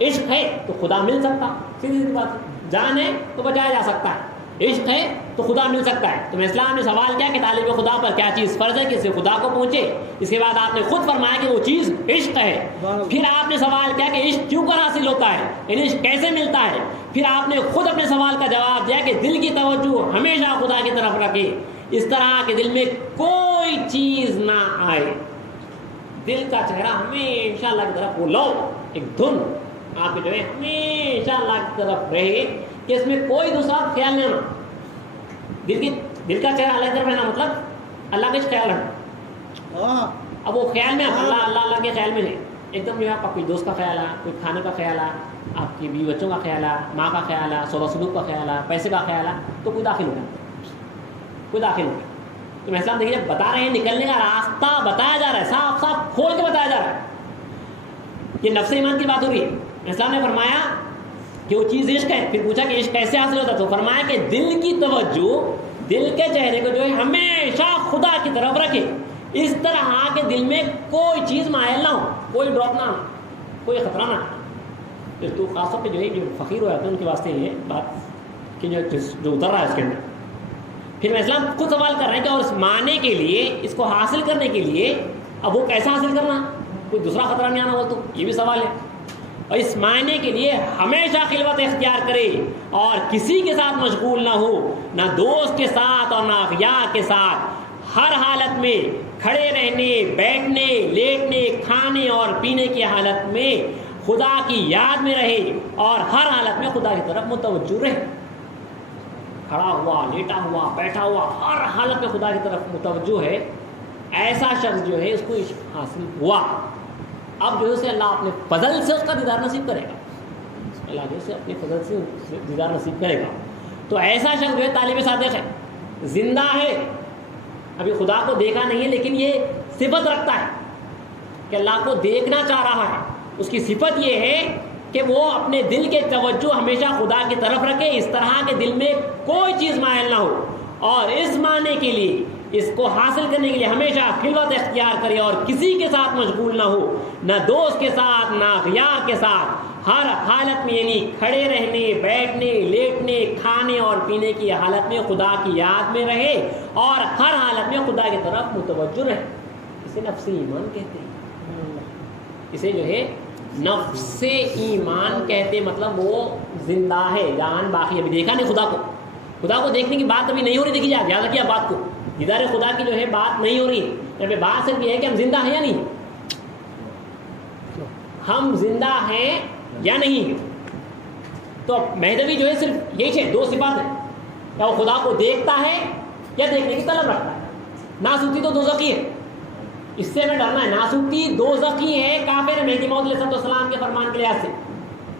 عشق ہے تو خدا مل سکتا, سیدھی سی بات ہے. جان ہے تو بچایا جا سکتا ہے, عشق ہے تو خدا مل سکتا ہے. تو اسلام نے سوال کیا کہ طالب خدا پر کیا چیز فرض ہے کہ اس سے خدا کو پہنچے. اس کے بعد آپ نے خود فرمایا کہ وہ چیز عشق ہے. پھر آپ نے سوال کیا کہ عشق کیوں کر حاصل ہوتا ہے, یعنی عشق کیسے ملتا ہے. پھر آپ نے خود اپنے سوال کا جواب دیا کہ دل کی توجہ ہمیشہ خدا کی طرف رکھے, اس طرح کہ دل میں کوئی چیز نہ آئے. دل کا چہرہ ہمیشہ اللہ کی طرف, وہ لو ایک دھن آپ کے جو ہے ہمیشہ اللہ کی طرف رہے کہ اس میں کوئی دوسرا خیال نہیں ہونا. دل کا چہرہ اللہ کی طرف رہنا مطلب اللہ کا خیال رہنا. اب وہ خیال میں اللہ اللہ اللہ کے خیال میں ہے, ایک دم جو ہے آپ کا کوئی دوست کا خیال ہے, کوئی کھانے کا خیال ہے, آپ کی بیوی بچوں کا خیال ہے, ماں کا خیال ہے, سودا سلوک کا خیال ہے, پیسے کا خیال ہے, تو کوئی داخل ہوگا, کوئی داخل ہوگا. تو میں اسلام دیکھیے بتا رہے ہیں, نکلنے کا راستہ بتایا جا رہا ہے, صاف صاف کھول کے بتایا جا رہا ہے. یہ نفس ایمان کی بات ہو رہی ہے. اسلام نے فرمایا کہ وہ چیز عشق ہے. پھر پوچھا کہ عشق کیسے حاصل ہوتا ہے, تو فرمایا کہ دل کی توجہ دل کے چہرے کو جو ہے ہمیشہ خدا کی طرف رکھے, اس طرح کہ دل میں کوئی چیز مائل نہ ہو, کوئی ڈراپ نہ ہو, کوئی خطرہ نہ ہو. تو خاص طور پہ جو ہے جو فقیر ہو جاتے ہیں ان کے واسطے یہ بات کہ جو اتر رہا ہے اس کے اندر. پھر میں اسلام خود سوال کر رہے ہیں کہ اور اس معنی کے لیے, اس کو حاصل کرنے کے لیے اب وہ کیسا حاصل کرنا, کوئی دوسرا خطرہ نہیں آنا ہو, تو یہ بھی سوال ہے. اور اس معنی کے لیے ہمیشہ خلوت اختیار کرے اور کسی کے ساتھ مشغول نہ ہو, نہ دوست کے ساتھ اور نہ اخیار کے ساتھ. ہر حالت میں کھڑے رہنے، بیٹھنے، لیٹنے، کھانے اور پینے کی حالت میں خدا کی یاد میں رہے اور ہر حالت میں خدا کی طرف متوجہ رہے. کھڑا ہوا، لیٹا ہوا، بیٹھا ہوا، ہر حالت میں خدا کی طرف متوجہ ہے. ایسا شخص جو ہے اس کو عشق حاصل ہوا. اب جو ہے اللہ اپنے فضل سے اس کا دیدار نصیب کرے گا. اللہ جو ہے اپنے فضل سے دیدار نصیب کرے گا. تو ایسا شخص جو ہے طالب صادق ہے، زندہ ہے، ابھی خدا کو دیکھا نہیں ہے لیکن یہ صفت رکھتا ہے کہ اللہ کو دیکھنا چاہ رہا ہے. اس کی صفت یہ ہے کہ وہ اپنے دل کے توجہ ہمیشہ خدا کی طرف رکھے، اس طرح کے دل میں کوئی چیز مائل نہ ہو، اور اس معنی کے لیے، اس کو حاصل کرنے کے لیے ہمیشہ خلوت اختیار کرے اور کسی کے ساتھ مشغول نہ ہو، نہ دوست کے ساتھ، نہ اغیار کے ساتھ. ہر حالت میں یعنی کھڑے رہنے، بیٹھنے، لیٹنے، کھانے اور پینے کی حالت میں خدا کی یاد میں رہے اور ہر حالت میں خدا کی طرف متوجہ رہے. اسے نفس ایمان کہتے ہیں. اسے جو ہے نفس ایمان کہتے، مطلب وہ زندہ ہے، جان باقی. ابھی دیکھا نہیں خدا کو، خدا کو دیکھنے کی بات ابھی نہیں ہو رہی. دیکھیے یاد رکھیے بات کو، دیدار خدا کی جو ہے بات نہیں ہو رہی. یہاں پہ بات صرف یہ ہے کہ ہم زندہ ہیں یا نہیں، ہم زندہ ہیں یا نہیں. تو مہدوی جو ہے صرف یہی ہے، دو صفات ہیں، یا وہ خدا کو دیکھتا ہے یا دیکھنے کی طلب رکھتا ہے. ناسوتی تو دوزخی ہے، اس سے ہمیں ڈرنا ہے. ناسوتی دوزخی ہے، کافر ہے مہدی موعود علیہ السلام کے فرمان کے لحاظ سے.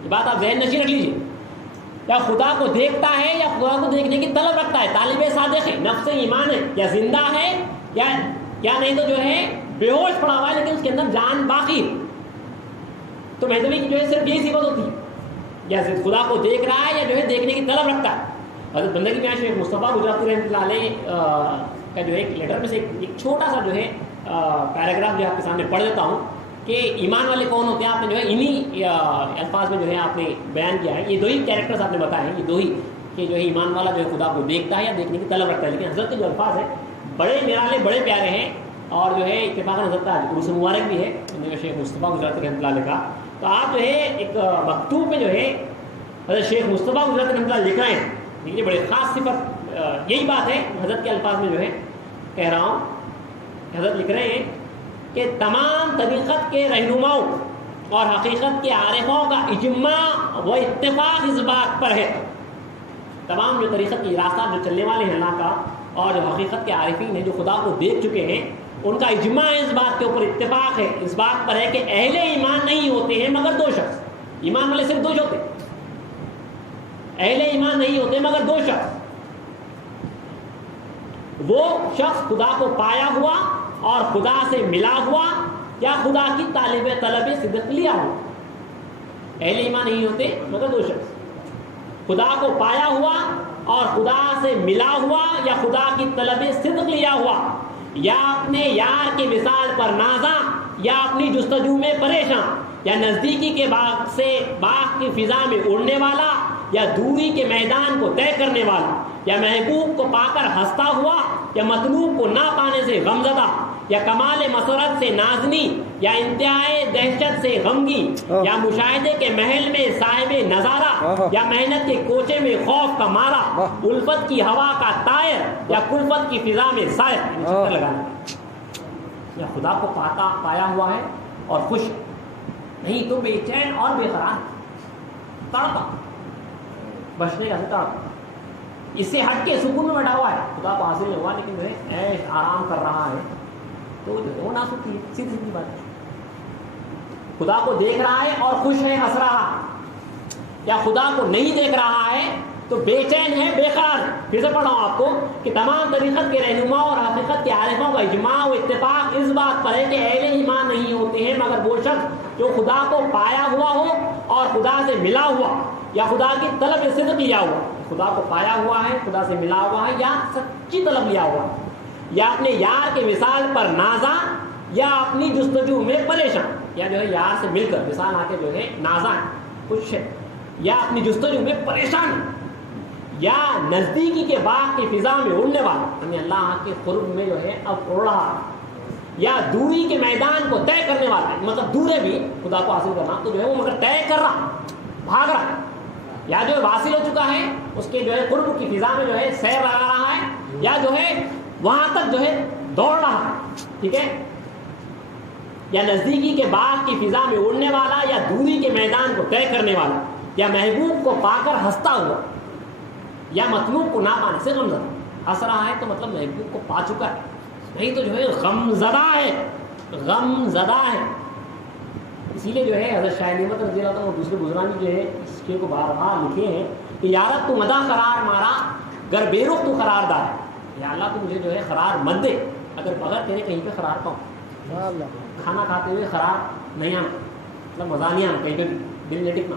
یہ بات آپ ذہن نشین رکھ لیجیے. یا خدا کو دیکھتا ہے یا خدا کو دیکھنے کی طلب رکھتا ہے، طالب صادق ہے، نفس ایمان ہے، یا زندہ ہے یا نہیں تو جو ہے بے ہوش پڑا ہوا ہے لیکن اس کے اندر جان باقی ہے. تو مہدوی کی جو ہے صرف یہی صفت ہوتی ہے، یا خدا کو دیکھ رہا ہے یا جو ہے دیکھنے کی طلب رکھتا ہے. حضرت بندگی میں شیخ مصطفیٰ گجراتی رحمۃ اللہ علیہ کا جو ہے ایک لیٹر میں سے ایک چھوٹا سا جو ہے پیراگراف جو آپ کے سامنے پڑھ دیتا ہوں کہ ایمان والے کون ہوتے ہیں. آپ نے جو ہے انہی الفاظ میں جو ہے آپ نے بیان کیا ہے. یہ دو ہی کیریکٹرز آپ نے بتائے ہیں، یہ دو ہی کہ جو ہے ایمان والا جو ہے خدا کو دیکھتا ہے یا دیکھنے کی طلب رکھتا ہے. لیکن حضرت کے جو الفاظ ہیں بڑے نرالے، بڑے پیارے ہیں، اور جو ہے اتفاق حضرت کا عروس مبارک بھی ہے شیخ مصطفیٰ گجراتی رحمۃ اللہ علیہ کا. تو آپ جو ہے ایک مکتوب میں جو ہے حضرت شیخ مصطفیٰ گجراتی رحمۃ اللہ لکھ رہے ہیں. دیکھیے بڑے خاص صفت یہی بات ہے حضرت کے الفاظ میں جو ہے کہہ رہا ہوں. حضرت لکھ رہے ہیں کہ تمام طریقت کے رہنماؤں اور حقیقت کے عارفوں کا اجماع و اتفاق اس بات پر ہے. تمام جو طریقت کی راستہ جو چلنے والے ہیں اللہ کا، اور جو حقیقت کے عارفین ہیں جو خدا کو دیکھ چکے ہیں، ان کا اجماع اس بات کے اوپر اتفاق ہے، اس بات پر ہے کہ اہل ایمان نہیں ہوتے ہیں مگر دو شخص. ایمان والے صرف دو ہوتے ہیں، اہل ایمان نہیں ہوتے مگر دو شخص. وہ شخص خدا کو پایا ہوا اور خدا سے ملا ہوا، یا خدا کی طلب صدق لیا ہوا. اہل ایمان نہیں ہوتے مگر دو شخص، خدا کو پایا ہوا اور خدا سے ملا ہوا، یا خدا کی طلب صدق لیا ہوا، یا اپنے یار کے وصال پر نازاں، یا اپنی جستجو میں پریشان، یا نزدیکی کے باغ سے باغ کی فضا میں اڑنے والا، یا دوری کے میدان کو طے کرنے والا، یا محبوب کو پا کر ہنستا ہوا، یا مطلوب کو نہ پانے سے غمزدہ، یا کمال مسرت سے نازنی، یا انتہائی دہشت سے غمگی، یا مشاہدے کے محل میں صاحب نظارہ، یا محنت کے کوچے میں خوف کا مارا، الفت کی ہوا کا طائر، یا کلفت کی فضا میں سائر. لگانا یا خدا کو پایا ہوا ہے اور خوش نہیں تو بے چین اور بے قرار، تڑپا بچنے کا تڑپ. اس سے ہٹ کے سکون میں بیٹھا ہوا ہے، خدا کو حاصل نہیں ہوا لیکن جو ہے عیش آرام کر رہا ہے، تو وہ نہ سکتی. سیدھی سیدھی بات ہے. خدا کو دیکھ رہا ہے اور خوش ہے، ہنس رہا، یا خدا کو نہیں دیکھ رہا ہے تو بے چین ہے، بے قرار. پھر سے پڑھا ہوں آپ کو کہ تمام طریقت کے رہنما اور حقیقت کے عارفوں کا اجماع و اتفاق اس بات پر ہے کہ اہل ایمان نہیں ہوتے ہیں مگر وہ شخص جو خدا کو پایا ہوا ہو اور خدا سے ملا ہوا، یا خدا کی طلب صدق لیا ہوا. خدا کو پایا ہوا ہے، خدا سے ملا ہوا ہے، یا سچی طلب لیا ہوا ہے، یا اپنے یار کے وصال پر نازاں، یا اپنی جستجو میں پریشان. یا جو ہے یار سے مل کر وصال آ کے جو ہے نازاں ہے، خوش ہے، یا اپنی جستجو میں پریشان ہے، یا نزدیکی کے باغ کی فضا میں اڑنے والا، یعنی اللہ کے قرب میں جو ہے اب اڑ رہا ہے، یا دوری کے میدان کو طے کرنے والا ہے. مطلب دور ہے بھی خدا کو حاصل کرنا تو جو ہے وہ مگر طے کر رہا، بھاگ رہا ہے، یا جو ہے واصل ہو چکا ہے، اس کے جو ہے قرب کی فضا میں جو ہے سیر لگا رہا ہے، یا جو ہے وہاں تک جو ہے دوڑ رہا، ٹھیک ہے، یا نزدیکی کے باغ کی فضا میں اڑنے والا، یا دوری کے میدان کو طے کرنے والا، یا محبوب کو پا کر ہنستا ہوا، یا مطلوب کو نہ پانے سے غم زدہ۔ ہنس رہا ہے تو مطلب محبوب کو پا چکا ہے، نہیں تو جو ہے غم زدہ ہے، غم زدہ ہے۔ اسی لیے جو ہے حضرت شاہ نعمت رضی اللہ عنہ اور دوسرے بزرگان جو ہے اس کے کو بار بار لکھے ہیں کہ یا رب تو مدہ قرار مارا گر بے رخ تو قرار دار ہے، یا اللہ تو مجھے جو ہے قرار مت دے اگر بغیر تیرے کہیں پہ قرار پاؤں۔ کھانا کھاتے ہوئے قرار نہیں آنا، مطلب مزہ نہیں آنا، کہیں پہ دل نہیں ٹکنا،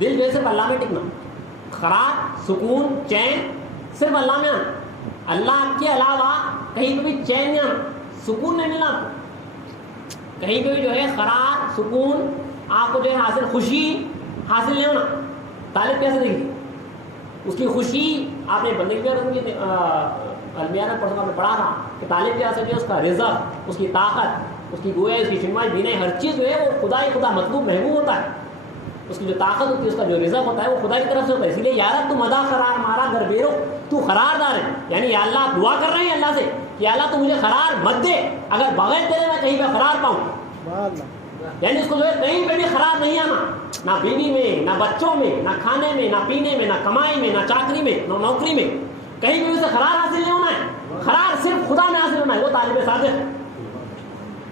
دل جو ہے صرف اللہ میں ٹکنا، قرار، سکون، چین صرف اللہ میں آنا، اللہ کے علاوہ کہیں پہ بھی چین نہیں آنا، سکون نہیں ملنا، کہیں پہ بھی جو ہے قرار، سکون آپ کو جو ہے حاصل، خوشی حاصل نہیں ہونا۔ طالب کیسے دیکھیے اس کی خوشی، آپ نے بندگی المیہ میں پڑھا تھا کہ طالب کے اثر جو ہے اس کا رزق، اس کی طاقت، اس کی گویا، اس کی شنوائی بینائی، ہر چیز جو ہے وہ خدا ہی خدا مطلوب محبوب ہوتا ہے، اس کی جو طاقت ہوتی ہے، اس کا جو رزق ہوتا ہے وہ خدا کی طرف سے ہوتا ہے۔ اسی لیے یا رب تو مدہ قرار مارا گر بے رخ تو قرار دار ہے، یعنی یا اللہ دعا کر رہے ہیں اللہ سے کہ یا اللہ تو مجھے قرار مت دے اگر بغیر تیرے میں کہیں پہ قرار پاؤں، یعنی اس کو جو ہے کہیں پہ بھی قرار نہیں آنا، نہ بیوی میں، نہ بچوں میں، نہ کھانے میں، نہ پینے میں، نہ کمائی میں، نہ چاکری میں، نہ نوکری میں، کہیں بھی اسے قرار حاصل نہیں ہونا ہے، قرار صرف خدا میں حاصل ہونا ہے، وہ طالب صادق ہے۔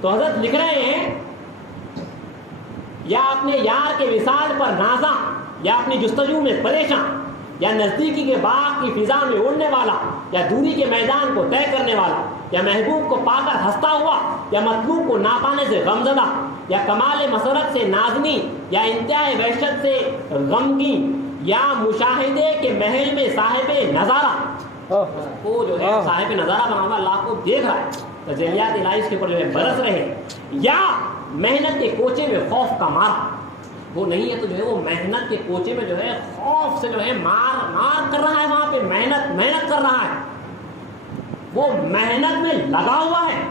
تو حضرت لکھ رہے ہیں یا اپنے یار کے وصال پر نازاں، یا اپنی جستجو میں پریشان، یا نزدیکی کے باغ کی فضا میں اڑنے والا، یا دوری کے میدان کو طے کرنے والا، یا محبوب کو پا کر ہنستا ہوا، یا مطلوب کو نہ پانے سے غمزدہ، یا کمال مسرت سے نازنی، یا انتہائی وحشت سے غمگین، یا مشاہدے کے محل میں صاحب نظارہ، وہ جو ہے صاحب نظارہ بنا ہوا اللہ کو دیکھ رہا ہے، تجلیات الہی اس کے اوپر جو ہے برس رہے، یا محنت کے کوچے میں خوف کا مارا، وہ نہیں ہے تو جو ہے وہ محنت کے کوچے میں جو ہے خوف سے جو ہے مار کر رہا ہے، وہاں پہ محنت کر رہا ہے، وہ محنت میں لگا ہوا ہے،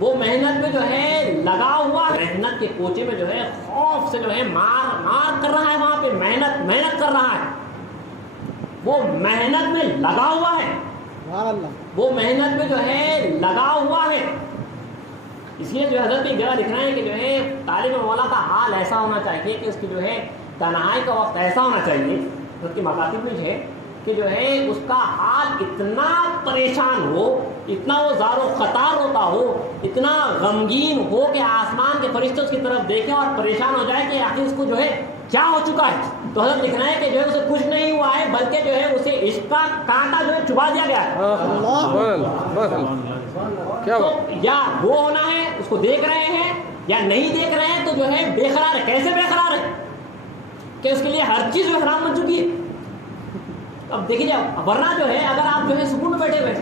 وہ محنت میں جو ہے لگا ہوا ہے، محنت کے کوچے میں جو ہے خوف سے جو ہے مار کر رہا ہے، وہاں پہ محنت کر رہا ہے، وہ محنت میں لگا ہوا ہے، وہ محنت میں جو ہے لگا ہوا ہے۔ اس لیے جو حضرت ایک جگہ لکھ رہے ہیں کہ جو ہے طالب مولا کا حال ایسا ہونا چاہیے کہ اس کی جو ہے تنہائی کا وقت ایسا ہونا چاہیے، حضرت کی مکاتب میں جو ہے کہ جو ہے اس کا حال اتنا پریشان ہو، اتنا وہ زار و خطار ہوتا ہو، اتنا غمگین ہو کہ آسمان کے فرشتے اس کی طرف دیکھیں اور پریشان ہو جائے کہ آخر اس کو جو ہے کیا ہو چکا ہے۔ تو حضرت لکھنا ہے کہ جو ہے اسے کچھ نہیں ہوا ہے بلکہ جو ہے اسے عشق کا کانٹا جو ہے چبھا دیا گیا ہے۔ تو یا وہ ہونا ہے اس کو دیکھ رہے ہیں یا نہیں دیکھ رہے ہیں تو جو ہے بے قرار ہے۔ کیسے بے قرار ہے کہ اس کے لیے ہر چیز جو حرام بن چکی ہے۔ اب دیکھیے جب ورنہ جو ہے اگر آپ جو ہے سکون میں بیٹھے ہوئے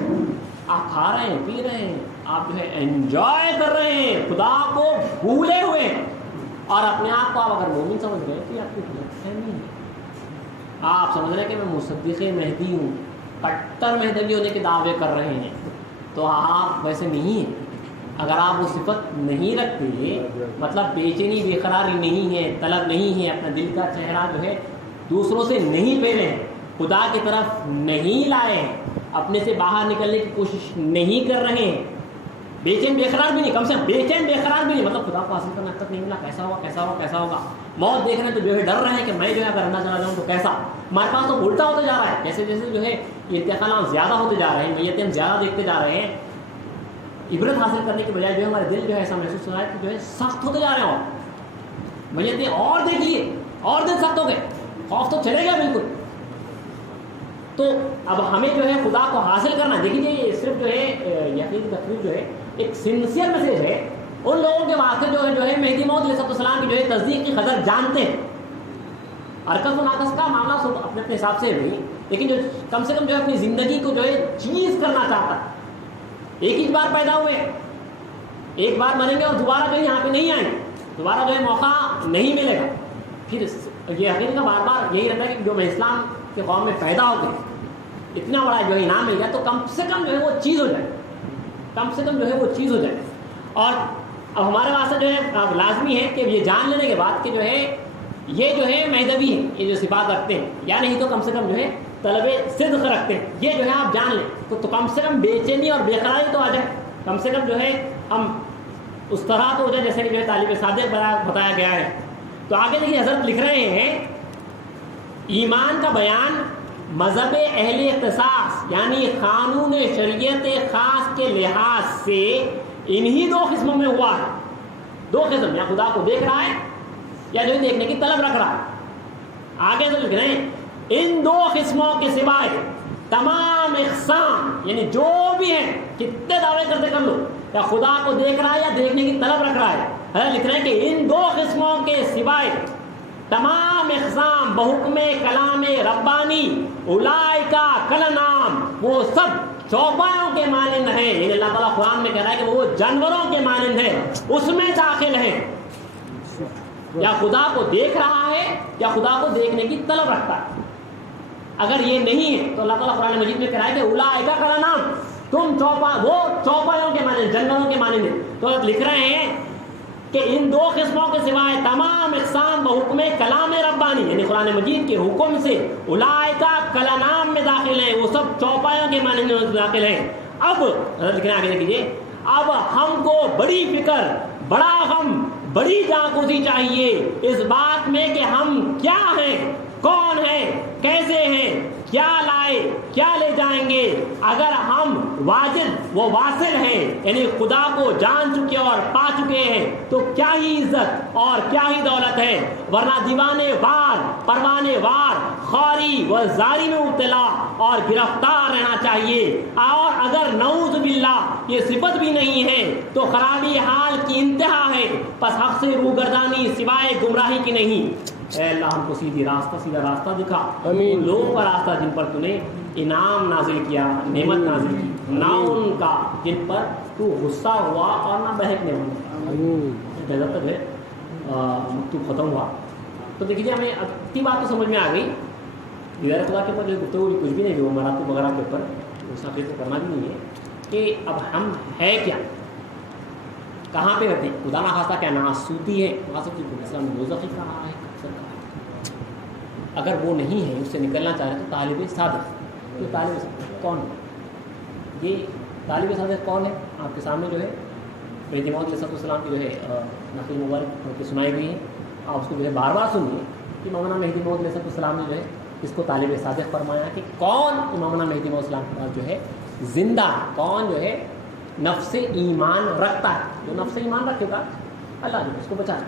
آپ کھا رہے ہیں پی رہے ہیں، آپ جو ہے انجوائے کر رہے ہیں، خدا کو بھولے ہوئے ہیں، اور اپنے آپ کو آپ اگر مومن سمجھ گئے تو آپ کی غلط فہمی ہے۔ آپ سمجھ رہے ہیں کہ میں مصدق مہدی ہوں، کٹر مہدوی ہونے کے دعوے کر رہے ہیں، تو آپ ویسے نہیں ہیں۔ اگر آپ وہ صفت نہیں رکھتے، مطلب بے چینی بے قراری نہیں ہے، طلب نہیں ہے، اپنا دل کا چہرہ جو ہے دوسروں سے نہیں پھیرے ہیں، خدا کی طرف نہیں لائے ہیں، اپنے سے باہر نکلنے کی کوشش نہیں کر رہے ہیں، بے چین بے قرار بھی نہیں، کم سے کم بے چین بے قرار بھی نہیں، مطلب خدا کو حاصل کرنا تک نہیں ملا، کیسا ہوگا کیسا ہوگا کیسا ہوگا، موت دیکھ رہے ہیں تو جو ہے ڈر رہے ہیں کہ میں جو ہے اگر اللہ چلا جاؤں تو کیسا، ہمارے پاس تو الٹا ہوتے جا رہا ہے، جیسے جیسے جو ہے انتقالات زیادہ ہوتے جا رہے ہیں، میتیں ہم زیادہ دیکھتے جا رہے ہیں، عبرت حاصل کرنے کے بجائے جو ہے ہمارے دل جو ہے ایسا محسوس ہو رہا ہے کہ جو ہے سخت ہوتے جا رہے ہیں، اور میتیں اور دیکھیے اور دل سخت ہو گئے، خوف تو چلے گا بالکل۔ تو اب ہمیں جو ہے خدا کو حاصل کرنا، دیکھیے یہ صرف جو ہے یقین تقریب جو ہے ایک سنسیئر میسیج ہے ان لوگوں کے واسطے جو ہے مہدی موعود علیہ السلام کی جو ہے تصدیق کی قدر جانتے ہیں۔ ارکس و ناقص کا معاملہ سب اپنے اپنے حساب سے نہیں، لیکن جو کم سے کم جو ہے اپنی زندگی کو جو ہے چیز کرنا چاہتا ہے، ایک ہی بار پیدا ہوئے، ایک بار مریں گے اور دوبارہ جو ہے یہاں پہ نہیں آئیں گے، دوبارہ جو ہے موقع نہیں ملے گا۔ پھر یہ حقیقت کا بار بار یہی رہتا ہے کہ جو میں اسلام کے قوم میں پیدا ہو گئے، اتنا بڑا جو ہے انعام مل جائے تو کم سے کم جو ہے وہ چیز ہو جائے، کم سے کم جو ہے وہ چیز ہو جائے۔ اور اب ہمارے واسطے جو ہے اب لازمی ہے کہ یہ جان لینے کے بعد کہ جو ہے یہ جو ہے مہدوی ہے، یہ جو صفات رکھتے ہیں، یا نہیں تو کم سے کم جو ہے طلبے صدق رکھتے ہیں، یہ جو ہے آپ جان لیں تو کم سے کم بے چینی اور بے قراری تو آ جائے، کم سے کم جو ہے ہم اس طرح تو ہو جائے جیسے کہ جو ہے طالب صادق بتایا گیا ہے۔ تو آگے دیکھیے حضرت لکھ رہے ہیں ایمان کا بیان مذہب اہل اختصاص یعنی قانون شریعت خاص کے لحاظ سے انہی دو قسموں میں ہوا ہے، دو قسم، یا خدا کو دیکھ رہا ہے یا جو دیکھنے کی طلب رکھ رہا ہے۔ آگے تو لکھ رہے ہیں ان دو قسموں کے سوائے تمام اقسام یعنی جو بھی ہیں، کتنے دعوے کرتے کر لو، یا خدا کو دیکھ رہا ہے یا دیکھنے کی طلب رکھ رہا ہے، حضرت لکھ رہے ہیں کہ ان دو قسموں کے سوائے تمام اقسام بحکم کلام ربانی اولئکا کلنام، وہ سب چوپایوں کے مانند ہیں، یعنی اللہ تعالیٰ قرآن میں کہہ رہا ہے کہ وہ جانوروں کے مانند ہیں، اس میں داخل ہیں، یا خدا کو دیکھ رہا ہے یا خدا کو دیکھنے کی طلب رکھتا ہے۔ اگر یہ نہیں ہے تو اللہ تعالیٰ قرآن مجید میں کہہ رہا ہے کہ اولئکا کلنام، تم وہ چوپایوں کے مانند، جانوروں کے مانند ہیں۔ تو لکھ رہے ہیں کہ ان دو قسموں کے سوائے تمام اقسام بحکم کلام ربانی یعنی قرآن مجید کے حکم سے اولئکا کلنام میں داخل ہیں، وہ سب چوپایوں کے مانند میں داخل ہیں۔ اب لکھنا آگے دیکھیے، اب ہم کو بڑی فکر، بڑا غم، بڑی جاگوزی چاہیے اس بات میں کہ ہم کیا ہیں، کون ہیں، کیسے ہیں، کیا لائے، کیا لے جائیں گے۔ اگر ہم واجد و واصل ہیں یعنی خدا کو جان چکے اور پا چکے ہیں تو کیا ہی عزت اور کیا ہی دولت ہے، ورنہ دیوانے وار، پروانے وار، خواری و زاری میں مبتلا اور گرفتار رہنا چاہیے۔ اور اگر نعوذ باللہ یہ صفت بھی نہیں ہے تو خرابی حال کی انتہا ہے، پس حق سے روگردانی سوائے گمراہی کی نہیں۔ اے اللہ ہم کو سیدھا راستہ دکھا، ان لوگوں کا راستہ جن پر تو نے انعام نازل کیا، نعمت نازل کی، نہ ان کا جن پر تو غصہ ہوا اور نہ بہکنے والا۔ جب تک ہے مکتوب ختم ہوا تو دیکھیے ہمیں اتنی بات تو سمجھ میں آ گئی، غیر خدا کے اوپر جو گفتگو کچھ بھی نہیں، جو مراتب وغیرہ کے اوپر اس کا فکر کرنا بھی نہیں ہے کہ اب ہم ہے کیا، کہاں پہ رہتے ہیں، خدا نہ خاصہ کیا ناسوتی ہے، اسلام نے دوزخی کہا ہے۔ اگر وہ نہیں ہے، اس سے نکلنا چاہ رہے تو طالب صادق، تو طالب صادق کون ہے؟ یہ طالب صادق کون ہے؟ آپ کے سامنے جو ہے مہدی موعود علیہ السلام کی جو ہے نقل مبارک ہو کے سنائی گئی ہے، آپ اس کو جو ہے بار بار سنیے کہ مولانا مہدی موعود علیہ السلام نے جو ہے اس کو طالب صادق فرمایا کہ کون مولانا مہدی موعود السلام کے پاس جو ہے زندہ ہے، کون جو ہے نفس ایمان رکھتا ہے، جو نفس ایمان رکھے گا اللہ جو ہے اس کو بچائے،